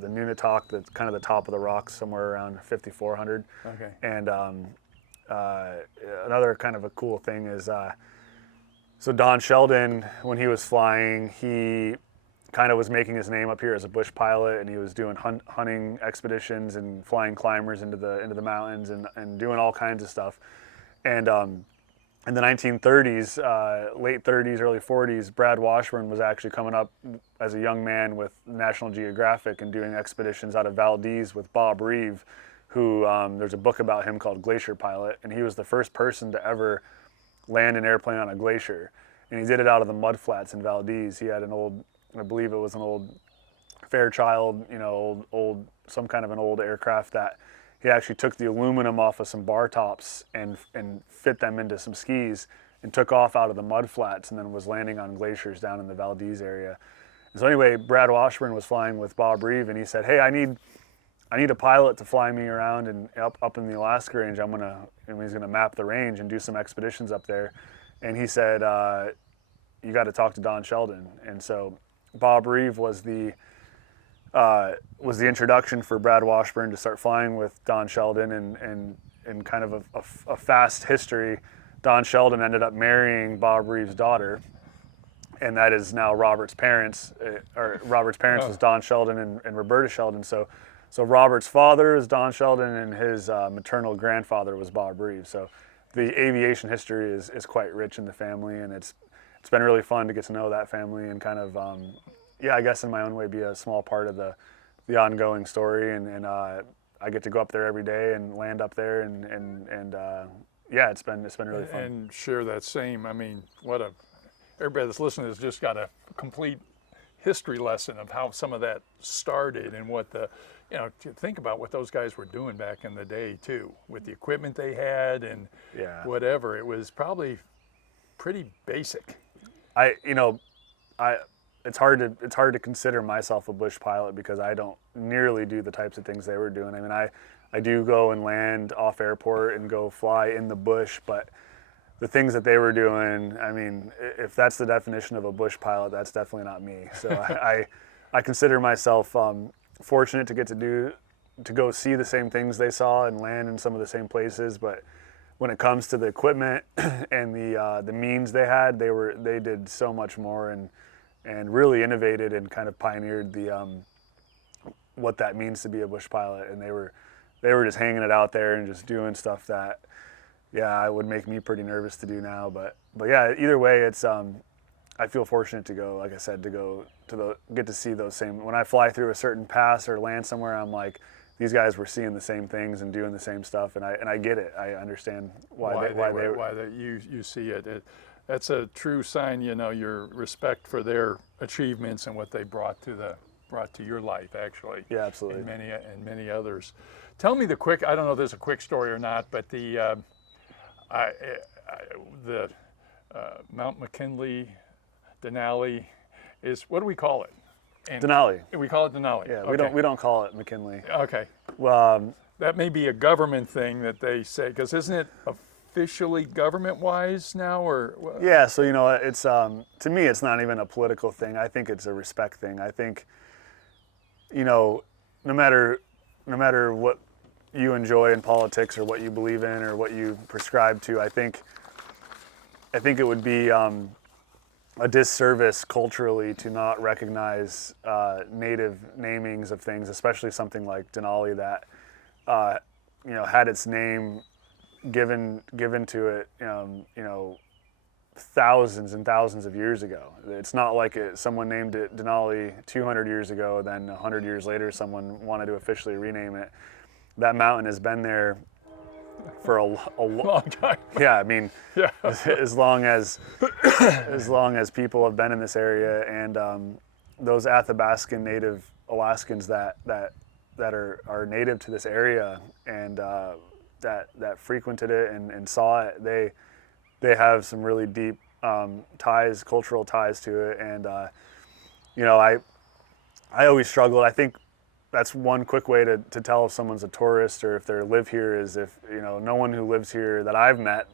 nunatak, that's kind of the top of the rocks, somewhere around 5,400. Okay. And another kind of a cool thing is, so Don Sheldon, when he was flying, he kind of was making his name up here as a bush pilot, and he was doing hunting expeditions and flying climbers into the mountains and doing all kinds of stuff. And in the 1930s, late 30s, early 40s, Brad Washburn was actually coming up as a young man with National Geographic and doing expeditions out of Valdez with Bob Reeve, who there's a book about him called Glacier Pilot, and he was the first person to ever land an airplane on a glacier. And he did it out of the mud flats in Valdez. He had an old, I believe it was an old Fairchild, old some kind of an old aircraft that he actually took the aluminum off of some bar tops and fit them into some skis and took off out of the mud flats, and then was landing on glaciers down in the Valdez area. And so anyway, Brad Washburn was flying with Bob Reeve, and he said, "Hey, I need a pilot to fly me around and up in the Alaska range. He's gonna map the range and do some expeditions up there." And he said, "You got to talk to Don Sheldon." And so Bob Reeve was the introduction for Brad Washburn to start flying with Don Sheldon, and kind of a fast history. Don Sheldon ended up marrying Bob Reeve's daughter, and that is now Robert's parents. Robert's parents was Don Sheldon and Roberta Sheldon. So Robert's father is Don Sheldon, and his maternal grandfather was Bob Reeve. So the aviation history is quite rich in the family, and it's been really fun to get to know that family and kind of, I guess in my own way, be a small part of the ongoing story. And I get to go up there every day and land up there, and it's been really fun. And share that same, everybody that's listening has just got a complete history lesson of how some of that started, and what to think about what those guys were doing back in the day too, with the equipment they had and whatever. It was probably pretty basic. It's hard to consider myself a bush pilot, because I don't nearly do the types of things they were doing. I do go and land off airport and go fly in the bush, but the things that they were doing, if that's the definition of a bush pilot, that's definitely not me. So I consider myself fortunate to get to do to go see the same things they saw and land in some of the same places, but when it comes to the equipment and the means they had, they did so much more and really innovated and kind of pioneered the what that means to be a bush pilot. And they were just hanging it out there and just doing stuff that, yeah, it would make me pretty nervous to do now. But yeah, either way, it's I feel fortunate to go, like I said, to get to see those same. When I fly through a certain pass or land somewhere, I'm like, these guys were seeing the same things and doing the same stuff, and I get it. I understand why you see it. That's a true sign, your respect for their achievements and what they brought to your life, actually. Yeah, absolutely. And many others. Tell me I don't know if there's a quick story or not, but the Mount McKinley, Denali is, what do we call it? Denali. We call it Denali. Yeah, okay. we don't call it McKinley. Okay. Well, that may be a government thing that they say, because isn't it officially government-wise now, or? Yeah. So it's to me, it's not even a political thing. I think it's a respect thing. I think, no matter what you enjoy in politics or what you believe in or what you prescribe to, I think it would be a disservice culturally to not recognize native namings of things, especially something like Denali that had its name given to it thousands and thousands of years ago. It's not like someone named it Denali 200 years ago, then 100 years later someone wanted to officially rename it. That mountain has been there for a long time. Yeah, I mean, yeah. as long as people have been in this area, and those Athabascan native Alaskans that are native to this area and that frequented it and saw it, they have some really deep cultural ties to it. And I always struggled. I think that's one quick way to tell if someone's a tourist or if they live here is if, no one who lives here that I've met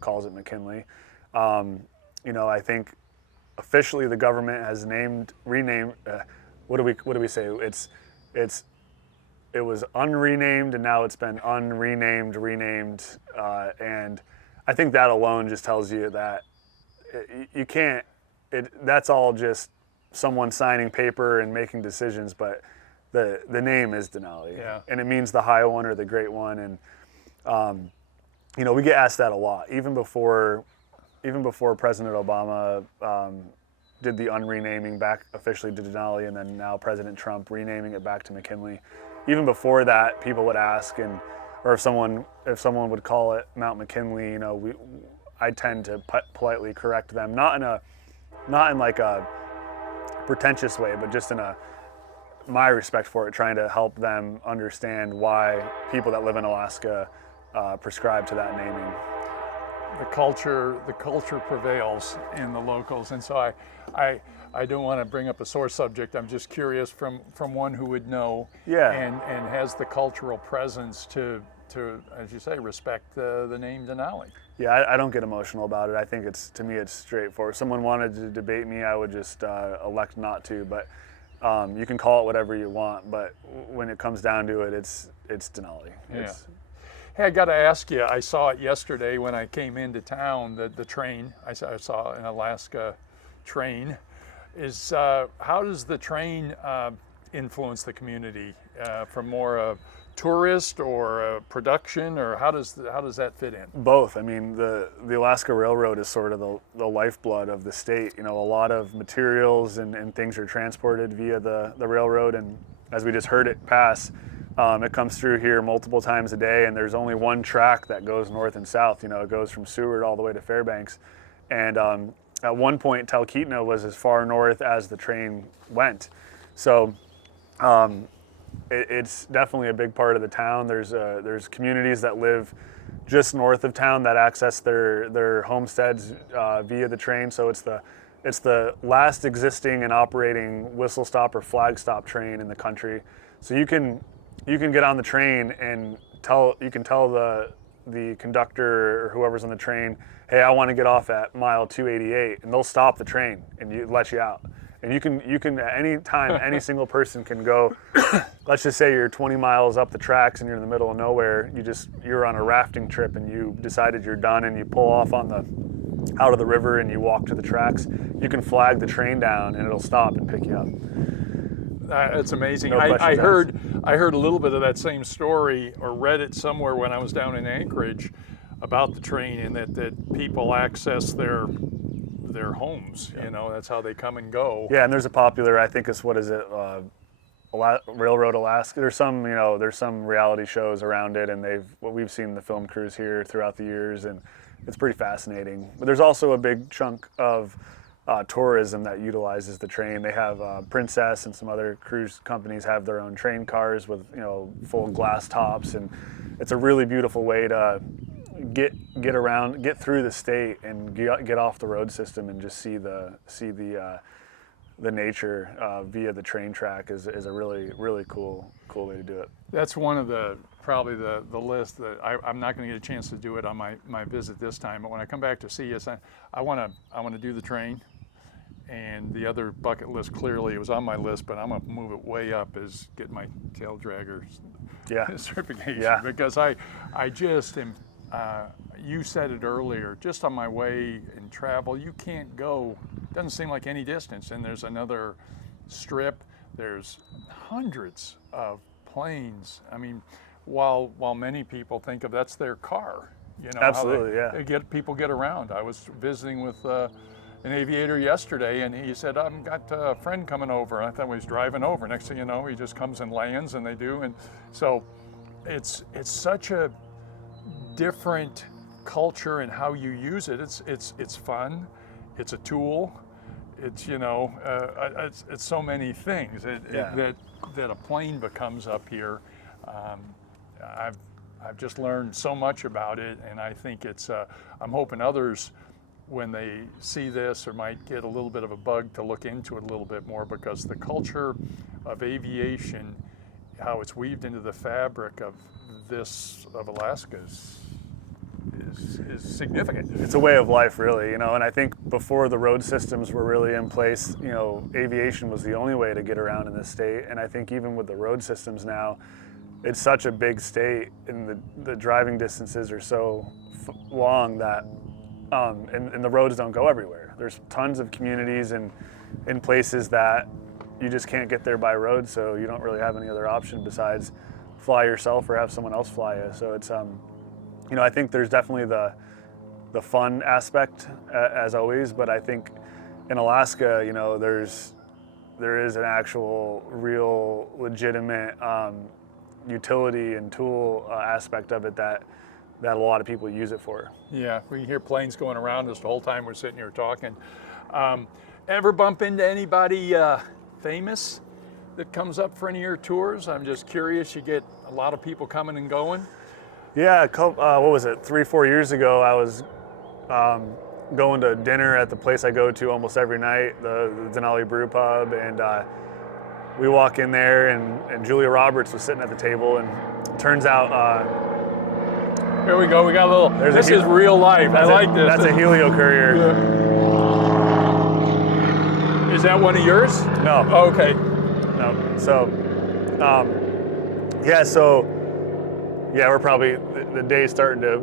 calls it McKinley. I think officially the government has renamed, what do we say? It was unrenamed and now it's been renamed. And I think that alone just tells you that you can't, that's all just someone signing paper and making decisions, but the name is Denali, yeah. And it means the high one or the great one, and we get asked that a lot. Even before President Obama did the unrenaming back officially to Denali, and then now President Trump renaming it back to McKinley. Even before that, people would ask, or if someone would call it Mount McKinley, I tend to politely correct them, not in like a pretentious way, but just in my respect for it, trying to help them understand why people that live in Alaska prescribe to that naming. The culture prevails in the locals, and so I don't want to bring up a sore subject. I'm just curious from one who would know, yeah, and has the cultural presence to as you say, respect the name Denali. Yeah, I don't get emotional about it. I think to me it's straightforward. If someone wanted to debate me, I would just elect not to. But you can call it whatever you want, but when it comes down to it, it's Denali. Yeah. Hey, I got to ask you, I saw it yesterday when I came into town, the train. I saw an Alaska train. How does the train influence the community from more tourist or production, or how does that fit in? Both. I mean, the Alaska Railroad is sort of the lifeblood of the state. A lot of materials and things are transported via the railroad, and as we just heard it pass, it comes through here multiple times a day, and there's only one track that goes north and south. It goes from Seward all the way to Fairbanks, and at one point Talkeetna was as far north as the train went. So it's definitely a big part of the town. There's communities that live just north of town that access their homesteads via the train. So it's the last existing and operating whistle stop or flag stop train in the country. So you can get on the train and tell the conductor or whoever's on the train, hey, I want to get off at mile 288, and they'll stop the train and let you out. And you can at any time, any single person can go. Let's just say you're 20 miles up the tracks and you're in the middle of nowhere. You're on a rafting trip and you decided you're done and you pull off out of the river and you walk to the tracks. You can flag the train down and it'll stop and pick you up. It's amazing. No I questions heard a little bit of that same story, or read it somewhere when I was down in Anchorage, about the train, and that people access their homes. You know, that's how they come and go. Yeah, and there's a popular, I think it's, what is it, Railroad Alaska. There's some reality shows around it, and we've seen the film crews here throughout the years, and it's pretty fascinating. But there's also a big chunk of tourism that utilizes the train. They have Princess and some other cruise companies have their own train cars with full glass tops, and it's a really beautiful way to get around, get through the state, and get off the road system and just see the nature via the train track is a really cool way to do it. That's one of probably the list that I'm not going to get a chance to do it on my visit this time. But when I come back to see us, I want to do the train. And the other bucket list, clearly it was on my list, but I'm going to move it way up, is get my tail dragger certification. Yeah. Because I just am, you said it earlier, just on my way in travel, you can't go, doesn't seem like any distance. And there's another strip, there's hundreds of planes. I mean, while many people think of that's their car, Absolutely, people get around. I was visiting with an aviator yesterday, and he said, I've got a friend coming over. I thought he was driving over. Next thing you know, he just comes and lands, and they do. And so it's such a different culture in how you use it. It's fun. It's a tool. It's it's so many things that a plane becomes up here. I've just learned so much about it, and I think it's. I'm hoping others, when they see this, or might get a little bit of a bug to look into it a little bit more, because the culture of aviation, how it's weaved into the fabric of Alaska is significant. It's a way of life, really, and I think before the road systems were really in place, aviation was the only way to get around in this state. And I think even with the road systems now, it's such a big state, and the driving distances are so long that and the roads don't go everywhere. There's tons of communities and in places that you just can't get there by road, so you don't really have any other option besides fly yourself or have someone else fly you. So it's I think there's definitely the fun aspect as always, but I think in Alaska, there is an actual, real, legitimate utility and tool aspect of it that a lot of people use it for. Yeah, we can hear planes going around us the whole time we're sitting here talking. Ever bump into anybody famous that comes up for any of your tours? I'm just curious. You get a lot of people coming and going. Yeah, what was it, 3-4 years ago, I was going to dinner at the place I go to almost every night, the Denali Brew Pub, and we walk in there, and Julia Roberts was sitting at the table, and it turns out here we go. We got a little. This is real life. I like this. That's a Helio Courier. Yeah. Is that one of yours? No. Oh, okay. No. So, we're probably, the day's starting to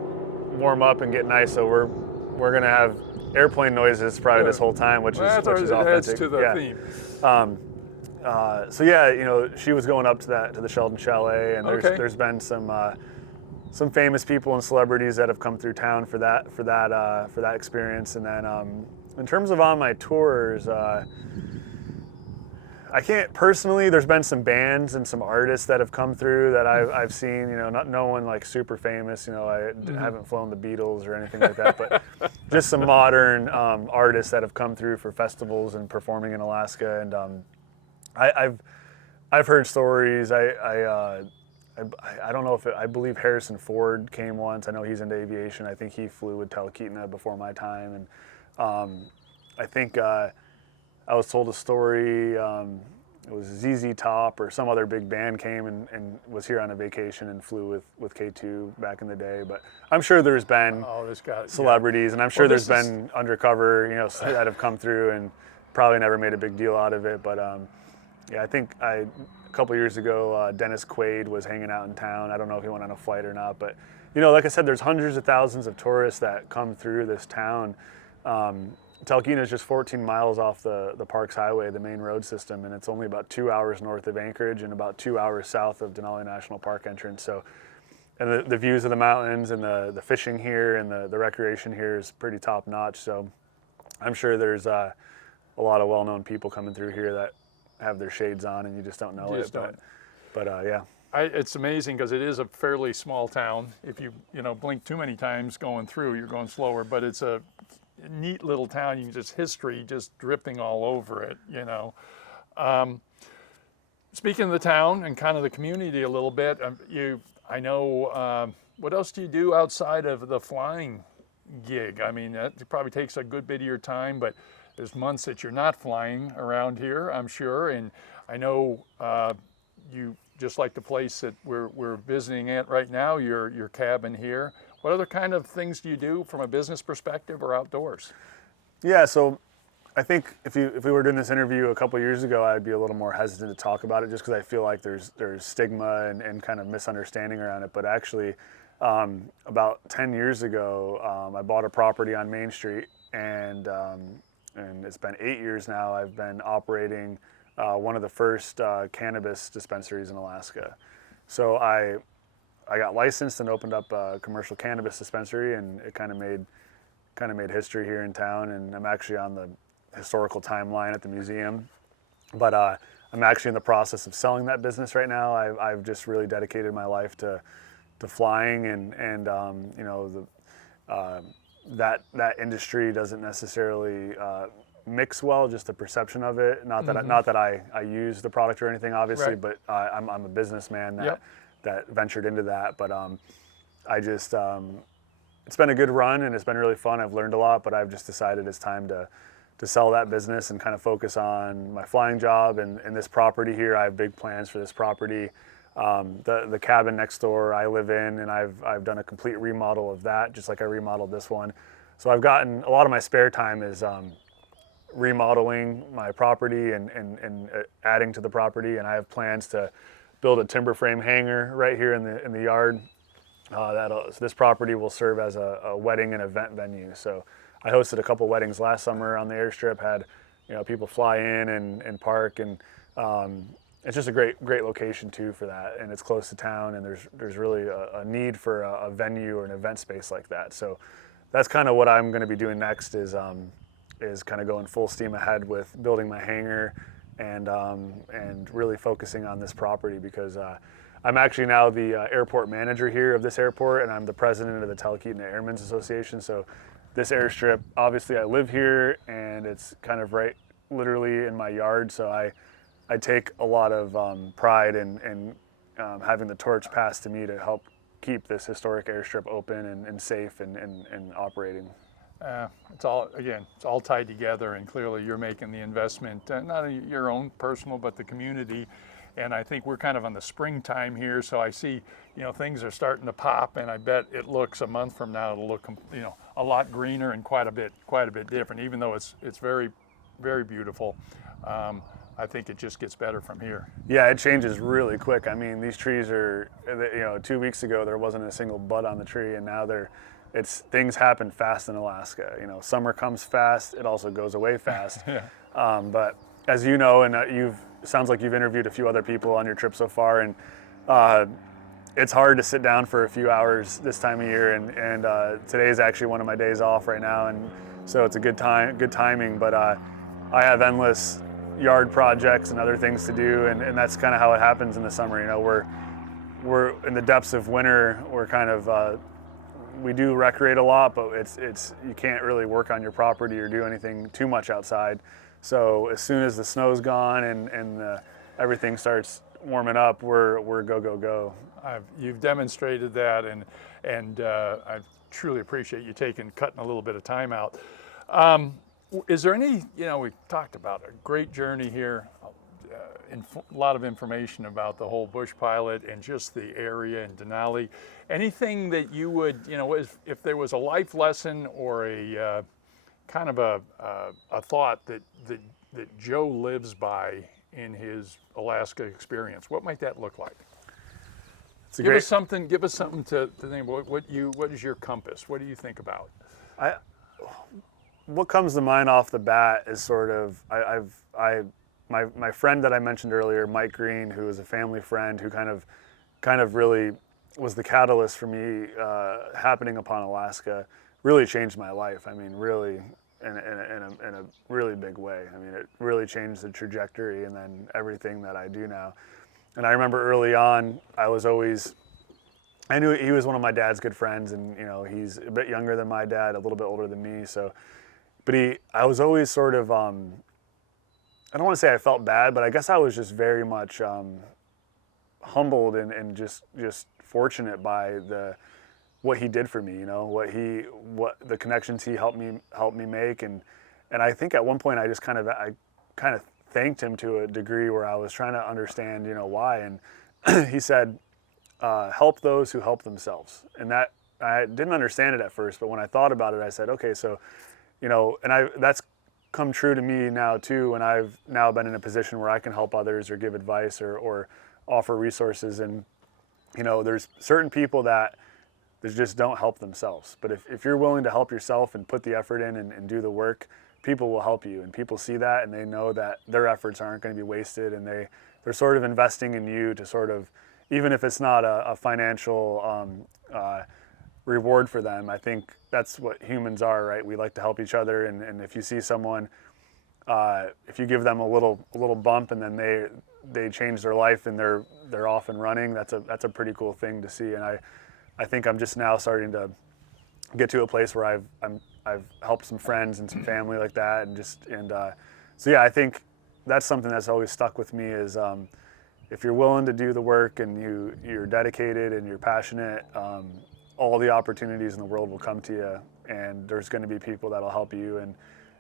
warm up and get nice. So we're gonna have airplane noises probably this whole time, which is authentic. Adds to the theme. She was going up to the Sheldon Chalet, and there's been some famous people and celebrities that have come through town for that experience. And then in terms of on my tours, I can't personally. There's been some bands and some artists that have come through that I've seen. No one like super famous. I haven't flown the Beatles or anything like that, but just some modern artists that have come through for festivals and performing in Alaska. And I've heard stories. I don't know if I believe Harrison Ford came once. I know he's into aviation. I think he flew with Talkeetna before my time, and I think I was told a story. It was ZZ Top or some other big band came and was here on a vacation and flew with K2 back in the day. But I'm sure there's been celebrities, and I'm sure there's been undercover, that have come through and probably never made a big deal out of it, but yeah, I think a couple years ago, Dennis Quaid was hanging out in town. I don't know if he went on a flight or not, but like I said, there's hundreds of thousands of tourists that come through this town. Talkeetna is just 14 miles off the Parks Highway, the main road system, and it's only about 2 hours north of Anchorage and about 2 hours south of Denali National Park entrance. So, and the views of the mountains and the fishing here and the recreation here is pretty top notch. So I'm sure there's a lot of well-known people coming through here that have their shades on and you just don't know it. But yeah. It's amazing because it is a fairly small town. If you blink too many times going through, you're going slower. But it's a neat little town. You can just history just dripping all over it. Speaking of the town and kind of the community a little bit, I know. What else do you do outside of the flying gig? I mean, that probably takes a good bit of your time, but there's months that you're not flying around here, I'm sure. And I know you. Just like the place that we're visiting at right now, your cabin here. What other kind of things do you do from a business perspective or outdoors? Yeah, so I think if we were doing this interview a couple years ago, I'd be a little more hesitant to talk about it just because I feel like there's stigma and kind of misunderstanding around it. But actually, about 10 years ago, I bought a property on Main Street, and it's been 8 years now. I've been operating one of the first cannabis dispensaries in Alaska. So I got licensed and opened up a commercial cannabis dispensary, and it kind of made history here in town. And I'm actually on the historical timeline at the museum, but I'm actually in the process of selling that business right now. I've just really dedicated my life to flying, and that industry doesn't necessarily mix well, just the perception of it. Not that I use the product or anything, obviously, right. But I'm a businessman that ventured into that. But I just it's been a good run and it's been really fun. I've learned a lot, but I've just decided it's time to sell that business and kind of focus on my flying job and this property here. I have big plans for this property. The cabin next door I live in, and I've done a complete remodel of that, just like I remodeled this one. So I've gotten a lot of my spare time is remodeling my property and adding to the property, and I have plans to build a timber frame hangar right here in the yard. So this property will serve as a wedding and event venue. So I hosted a couple weddings last summer on the airstrip, had people fly in and park, and it's just a great location too for that, and it's close to town, and there's really a need for a venue or an event space like that. So that's kind of what I'm going to be doing next is kind of going full steam ahead with building my hangar and really focusing on this property, because I'm actually now the airport manager here of this airport, and I'm the president of the Talkeetna Airmen's Association. So this airstrip, obviously I live here, and it's kind of right literally in my yard. So I take a lot of pride in having the torch passed to me to help keep this historic airstrip open and safe and operating. It's all tied together, and clearly you're making the investment, not your own personal, but the community. And I think we're kind of on the springtime here, so I see, things are starting to pop, and I bet it looks a month from now it'll look, a lot greener and quite a bit different. Even though it's very, very beautiful, I think it just gets better from here. Yeah, it changes really quick. I mean, these trees are, 2 weeks ago there wasn't a single bud on the tree, and now things happen fast in Alaska. Summer comes fast, it also goes away fast. Yeah. But as you know, and sounds like you've interviewed a few other people on your trip so far, and it's hard to sit down for a few hours this time of year, and today is actually one of my days off right now, and so it's a good timing. But I have endless yard projects and other things to do, and that's kind of how it happens in the summer. We're in the depths of winter. We're kind of we do recreate a lot, but it's you can't really work on your property or do anything too much outside. So as soon as the snow's gone and everything starts warming up, we're go. You've demonstrated that, and I truly appreciate you cutting a little bit of time out. Is there any, we talked about a great journey here, a lot of information about the whole bush pilot and just the area in Denali. Anything that you would, if there was a life lesson or a kind of a thought that that Joe lives by in his Alaska experience? What might that look like? Give us something to think. What is your compass? What do you think about? What comes to mind off the bat is sort of my friend that I mentioned earlier, Mike Green, who is a family friend who kind of really was the catalyst for me happening upon Alaska. Really changed my life. I mean, really in a really big way. I mean, it really changed the trajectory and then everything that I do now. And I remember early on, I knew he was one of my dad's good friends, and he's a bit younger than my dad, a little bit older than me. So, but I was always sort of, I don't want to say I felt bad, but I guess I was just very much humbled and just fortunate by what he did for me. What the connections he helped me make, and I think at one point I kind of thanked him to a degree where I was trying to understand, why. And he said, help those who help themselves. And that, I didn't understand it at first, but when I thought about it, I said, okay, so, and that's come true to me now too, when I've now been in a position where I can help others or give advice or offer resources. And, there's certain people that just don't help themselves. But if you're willing to help yourself and put the effort in and do the work, people will help you, and people see that, and they know that their efforts aren't going to be wasted, and they're sort of investing in you to sort of, even if it's not a financial reward for them. I think that's what humans are, right? We like to help each other, and if you see someone, if you give them a little bump, and then they change their life and they're off and running, that's a pretty cool thing to see. And I think I'm just now starting to get to a place where I've helped some friends and some family like that, so yeah, I think that's something that's always stuck with me is if you're willing to do the work and you're dedicated and you're passionate, all the opportunities in the world will come to you, and there's going to be people that'll help you, and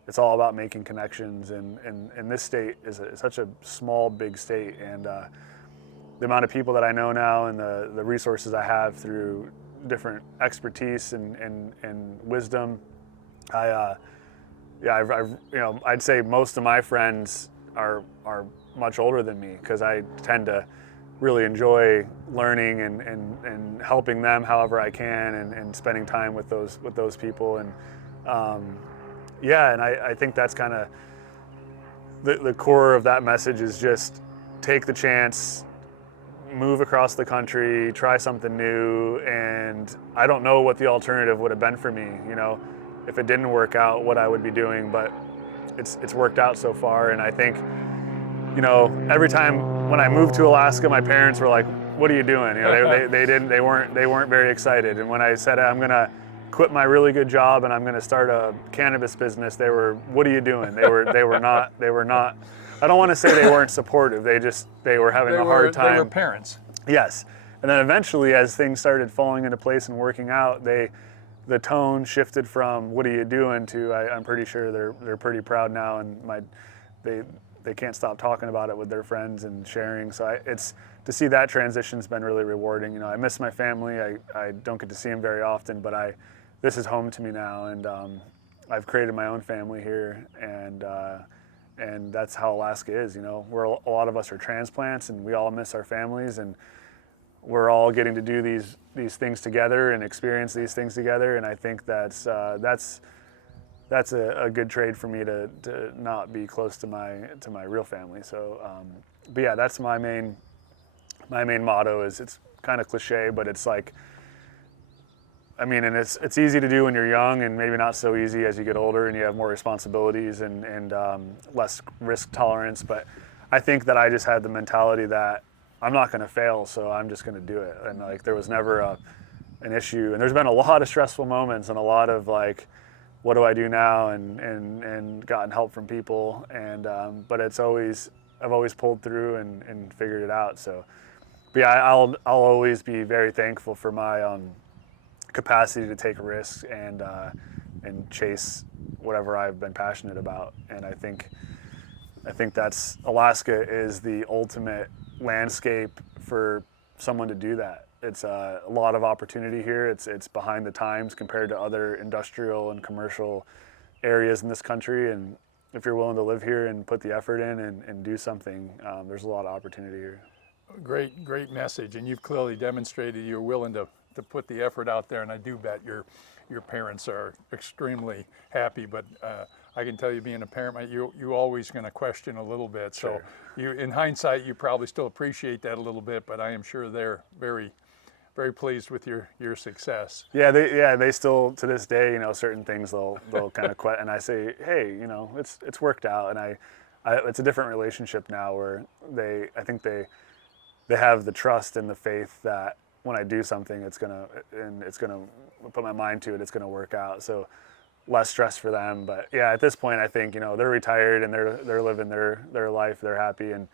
it's all about making connections. And this state is such a small, big state, and the amount of people that I know now and the resources I have through different expertise and wisdom, I'd say most of my friends are much older than me, because I tend to really enjoy learning and helping them however I can, and spending time with those people. And and I think that's kind of the core of that message is just take the chance, move across the country, try something new. And I don't know what the alternative would have been for me, if it didn't work out, what I would be doing, but it's worked out so far. And I think, every time when I moved to Alaska, my parents were like, "What are you doing?" They weren't very excited. And when I said I'm gonna quit my really good job and I'm gonna start a cannabis business, they were, "What are you doing?" They were not. I don't want to say they weren't supportive. They were having a hard time. They were parents. Yes. And then eventually, as things started falling into place and working out, the tone shifted from "What are you doing?" to I'm pretty sure they're pretty proud now, and they can't stop talking about it with their friends and sharing. So it's to see that transition's been really rewarding. I miss my family. I don't get to see them very often, but this is home to me now, and I've created my own family here, and that's how Alaska is. A lot of us are transplants, and we all miss our families, and we're all getting to do these things together and experience these things together. And I think that's a good trade for me to not be close to my real family. So, but yeah, that's my main motto. Is it's kind of cliche, but it's like, I mean, and it's easy to do when you're young, and maybe not so easy as you get older and you have more responsibilities and less risk tolerance. But I think that I just had the mentality that I'm not going to fail, so I'm just going to do it. And like, there was never an issue. And there's been a lot of stressful moments and a lot of like, what do I do now? And gotten help from people. And but I've always pulled through and figured it out. So, but yeah, I'll always be very thankful for my capacity to take risks and chase whatever I've been passionate about. And I think that's Alaska is the ultimate landscape for someone to do that. It's a lot of opportunity here. It's behind the times compared to other industrial and commercial areas in this country, and if you're willing to live here and put the effort in and do something, there's a lot of opportunity here. Great message, and you've clearly demonstrated you're willing to put the effort out there, and I do bet your parents are extremely happy. But I can tell you, being a parent, you always going to question a little bit. Sure. So in hindsight, you probably still appreciate that a little bit, but I am sure they're very pleased with your success. Yeah, they still to this day, you know, certain things they'll kind of quit, and I say, hey, you know, it's worked out, and I it's a different relationship now where I think they have the trust and the faith that when I do something, it's gonna put my mind to it, it's gonna work out. So less stress for them. But yeah, at this point, I think, you know, they're retired and they're living their life, they're happy, and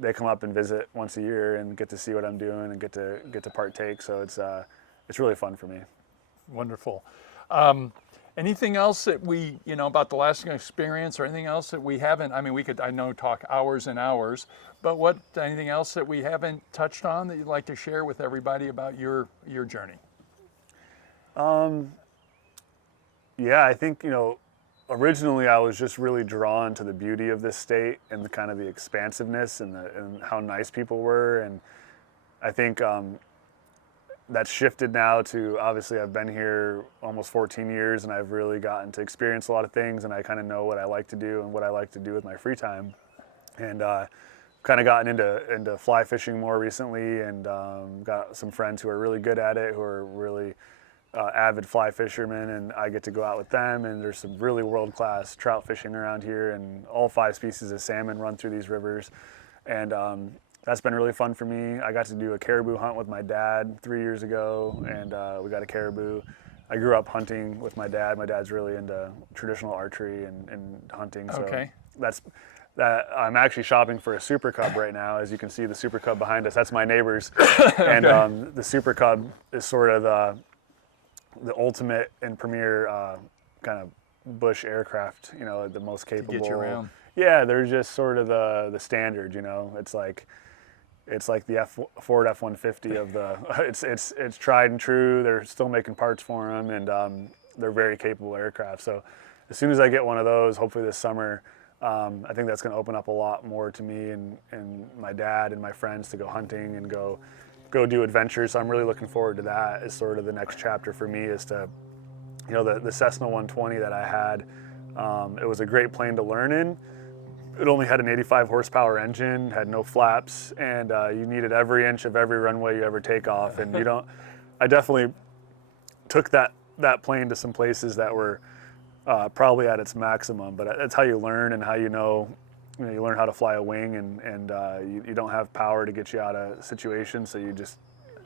they come up and visit once a year and get to see what I'm doing and get to partake. So it's really fun for me. Wonderful. Anything else that we, you know, about the Alaskan experience, or anything else that we haven't? I mean, we could, I know, talk hours and hours, but anything else that we haven't touched on that you'd like to share with everybody about your journey? Yeah, I think, you know, originally I was just really drawn to the beauty of this state and the kind of the expansiveness and how nice people were, and I think that's shifted now to, obviously I've been here almost 14 years and I've really gotten to experience a lot of things, and I kind of know what I like to do and what I like to do with my free time, and kind of gotten into fly fishing more recently, and got some friends who are really good at it, who are really avid fly fishermen, and I get to go out with them, and there's some really world-class trout fishing around here, and all 5 species of salmon run through these rivers, and that's been really fun for me. I got to do a caribou hunt with my dad 3 years ago, and we got a caribou. I grew up hunting with my dad. My dad's really into traditional archery and hunting, so Okay. I'm actually shopping for a Super Cub right now. As you can see, the Super Cub behind us, that's my neighbor's. And the Super Cub is sort of the ultimate and premier kind of bush aircraft, you know, the most capable. To get you around. Yeah, they're just sort of the standard, you know. It's like the Ford F-150 of the. It's tried and true. They're still making parts for them, and they're very capable aircraft. So as soon as I get one of those, hopefully this summer, I think that's going to open up a lot more to me and my dad and my friends to go hunting and go do adventures. So I'm really looking forward to that as sort of the next chapter for me, is to, you know, the Cessna 120 that I had, it was a great plane to learn in. It only had an 85 horsepower engine, had no flaps, and you needed every inch of every runway you ever take off. And I definitely took that plane to some places that were probably at its maximum, but that's how you learn, and how you learn how to fly a wing, and you don't have power to get you out of situations, so you just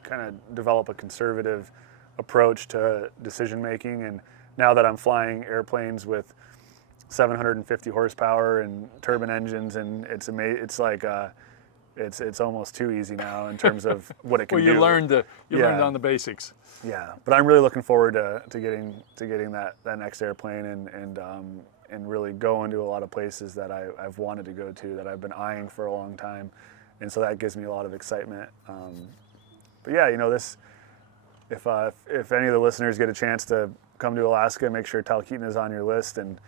kind of develop a conservative approach to decision making. And now that I'm flying airplanes with 750 horsepower and turbine engines, and it's amazing. It's like it's almost too easy now in terms of what it can do. Well, you learned on the basics. Yeah, but I'm really looking forward to getting that next airplane and really going to a lot of places that I've wanted to go to, that I've been eyeing for a long time, and so that gives me a lot of excitement. But yeah, you know, if any of the listeners get a chance to come to Alaska, make sure Talkeetna is on your list. And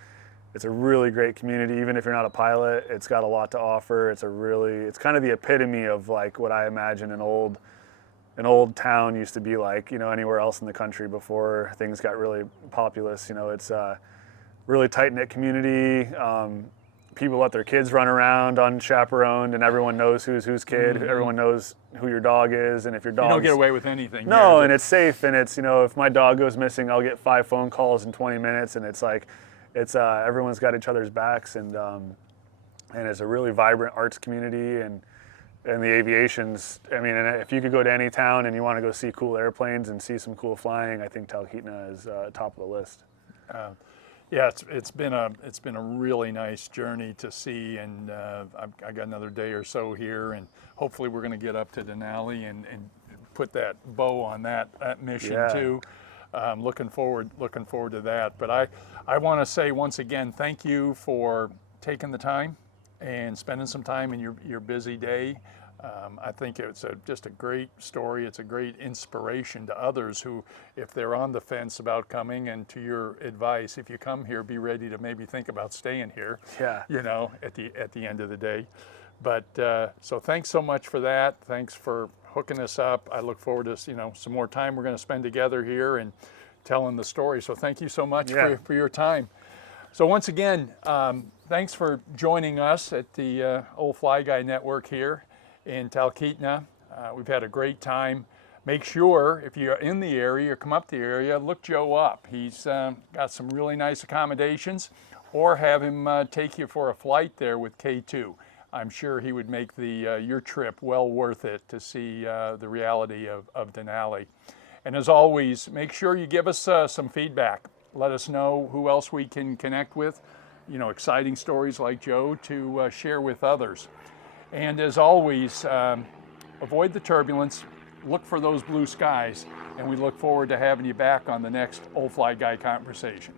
it's a really great community. Even if you're not a pilot, it's got a lot to offer. It's kind of the epitome of like what I imagine an old town used to be like, you know, anywhere else in the country before things got really populous. You know, it's a really tight-knit community. People let their kids run around unchaperoned, and everyone knows who's kid. Mm-hmm. Everyone knows who your dog is, and if your dog. You don't get away with anything. No, and it's safe, and it's, you know, if my dog goes missing, I'll get 5 phone calls in 20 minutes, and it's like, everyone's got each other's backs, and it's a really vibrant arts community, and the aviation's, I mean, and if you could go to any town and you want to go see cool airplanes and see some cool flying, I think Talkeetna is top of the list. Yeah, it's been a really nice journey to see, and I got another day or so here, and hopefully we're going to get up to Denali and put that bow on that mission too. Looking forward to that. But I want to say once again, thank you for taking the time and spending some time in your busy day I think it's just a great story. It's a great inspiration to others who, if they're on the fence about coming, and to your advice, if you come here, be ready to maybe think about staying here. Yeah. You know, at the end of the day. But so thanks so much for that. Thanks for hooking us up. I look forward to some more time we're going to spend together here and telling the story. So thank you so much for your time. So once again, thanks for joining us at the Old Fly Guy Network here in Talkeetna. We've had a great time. Make sure if you're in the area or come up the area, look Joe up. He's got some really nice accommodations, or have him take you for a flight there with K2. I'm sure he would make your trip well worth it to see the reality of Denali. And as always, make sure you give us some feedback. Let us know who else we can connect with, exciting stories like Joe to share with others. And as always, avoid the turbulence, look for those blue skies, and we look forward to having you back on the next Old Fly Guy conversation.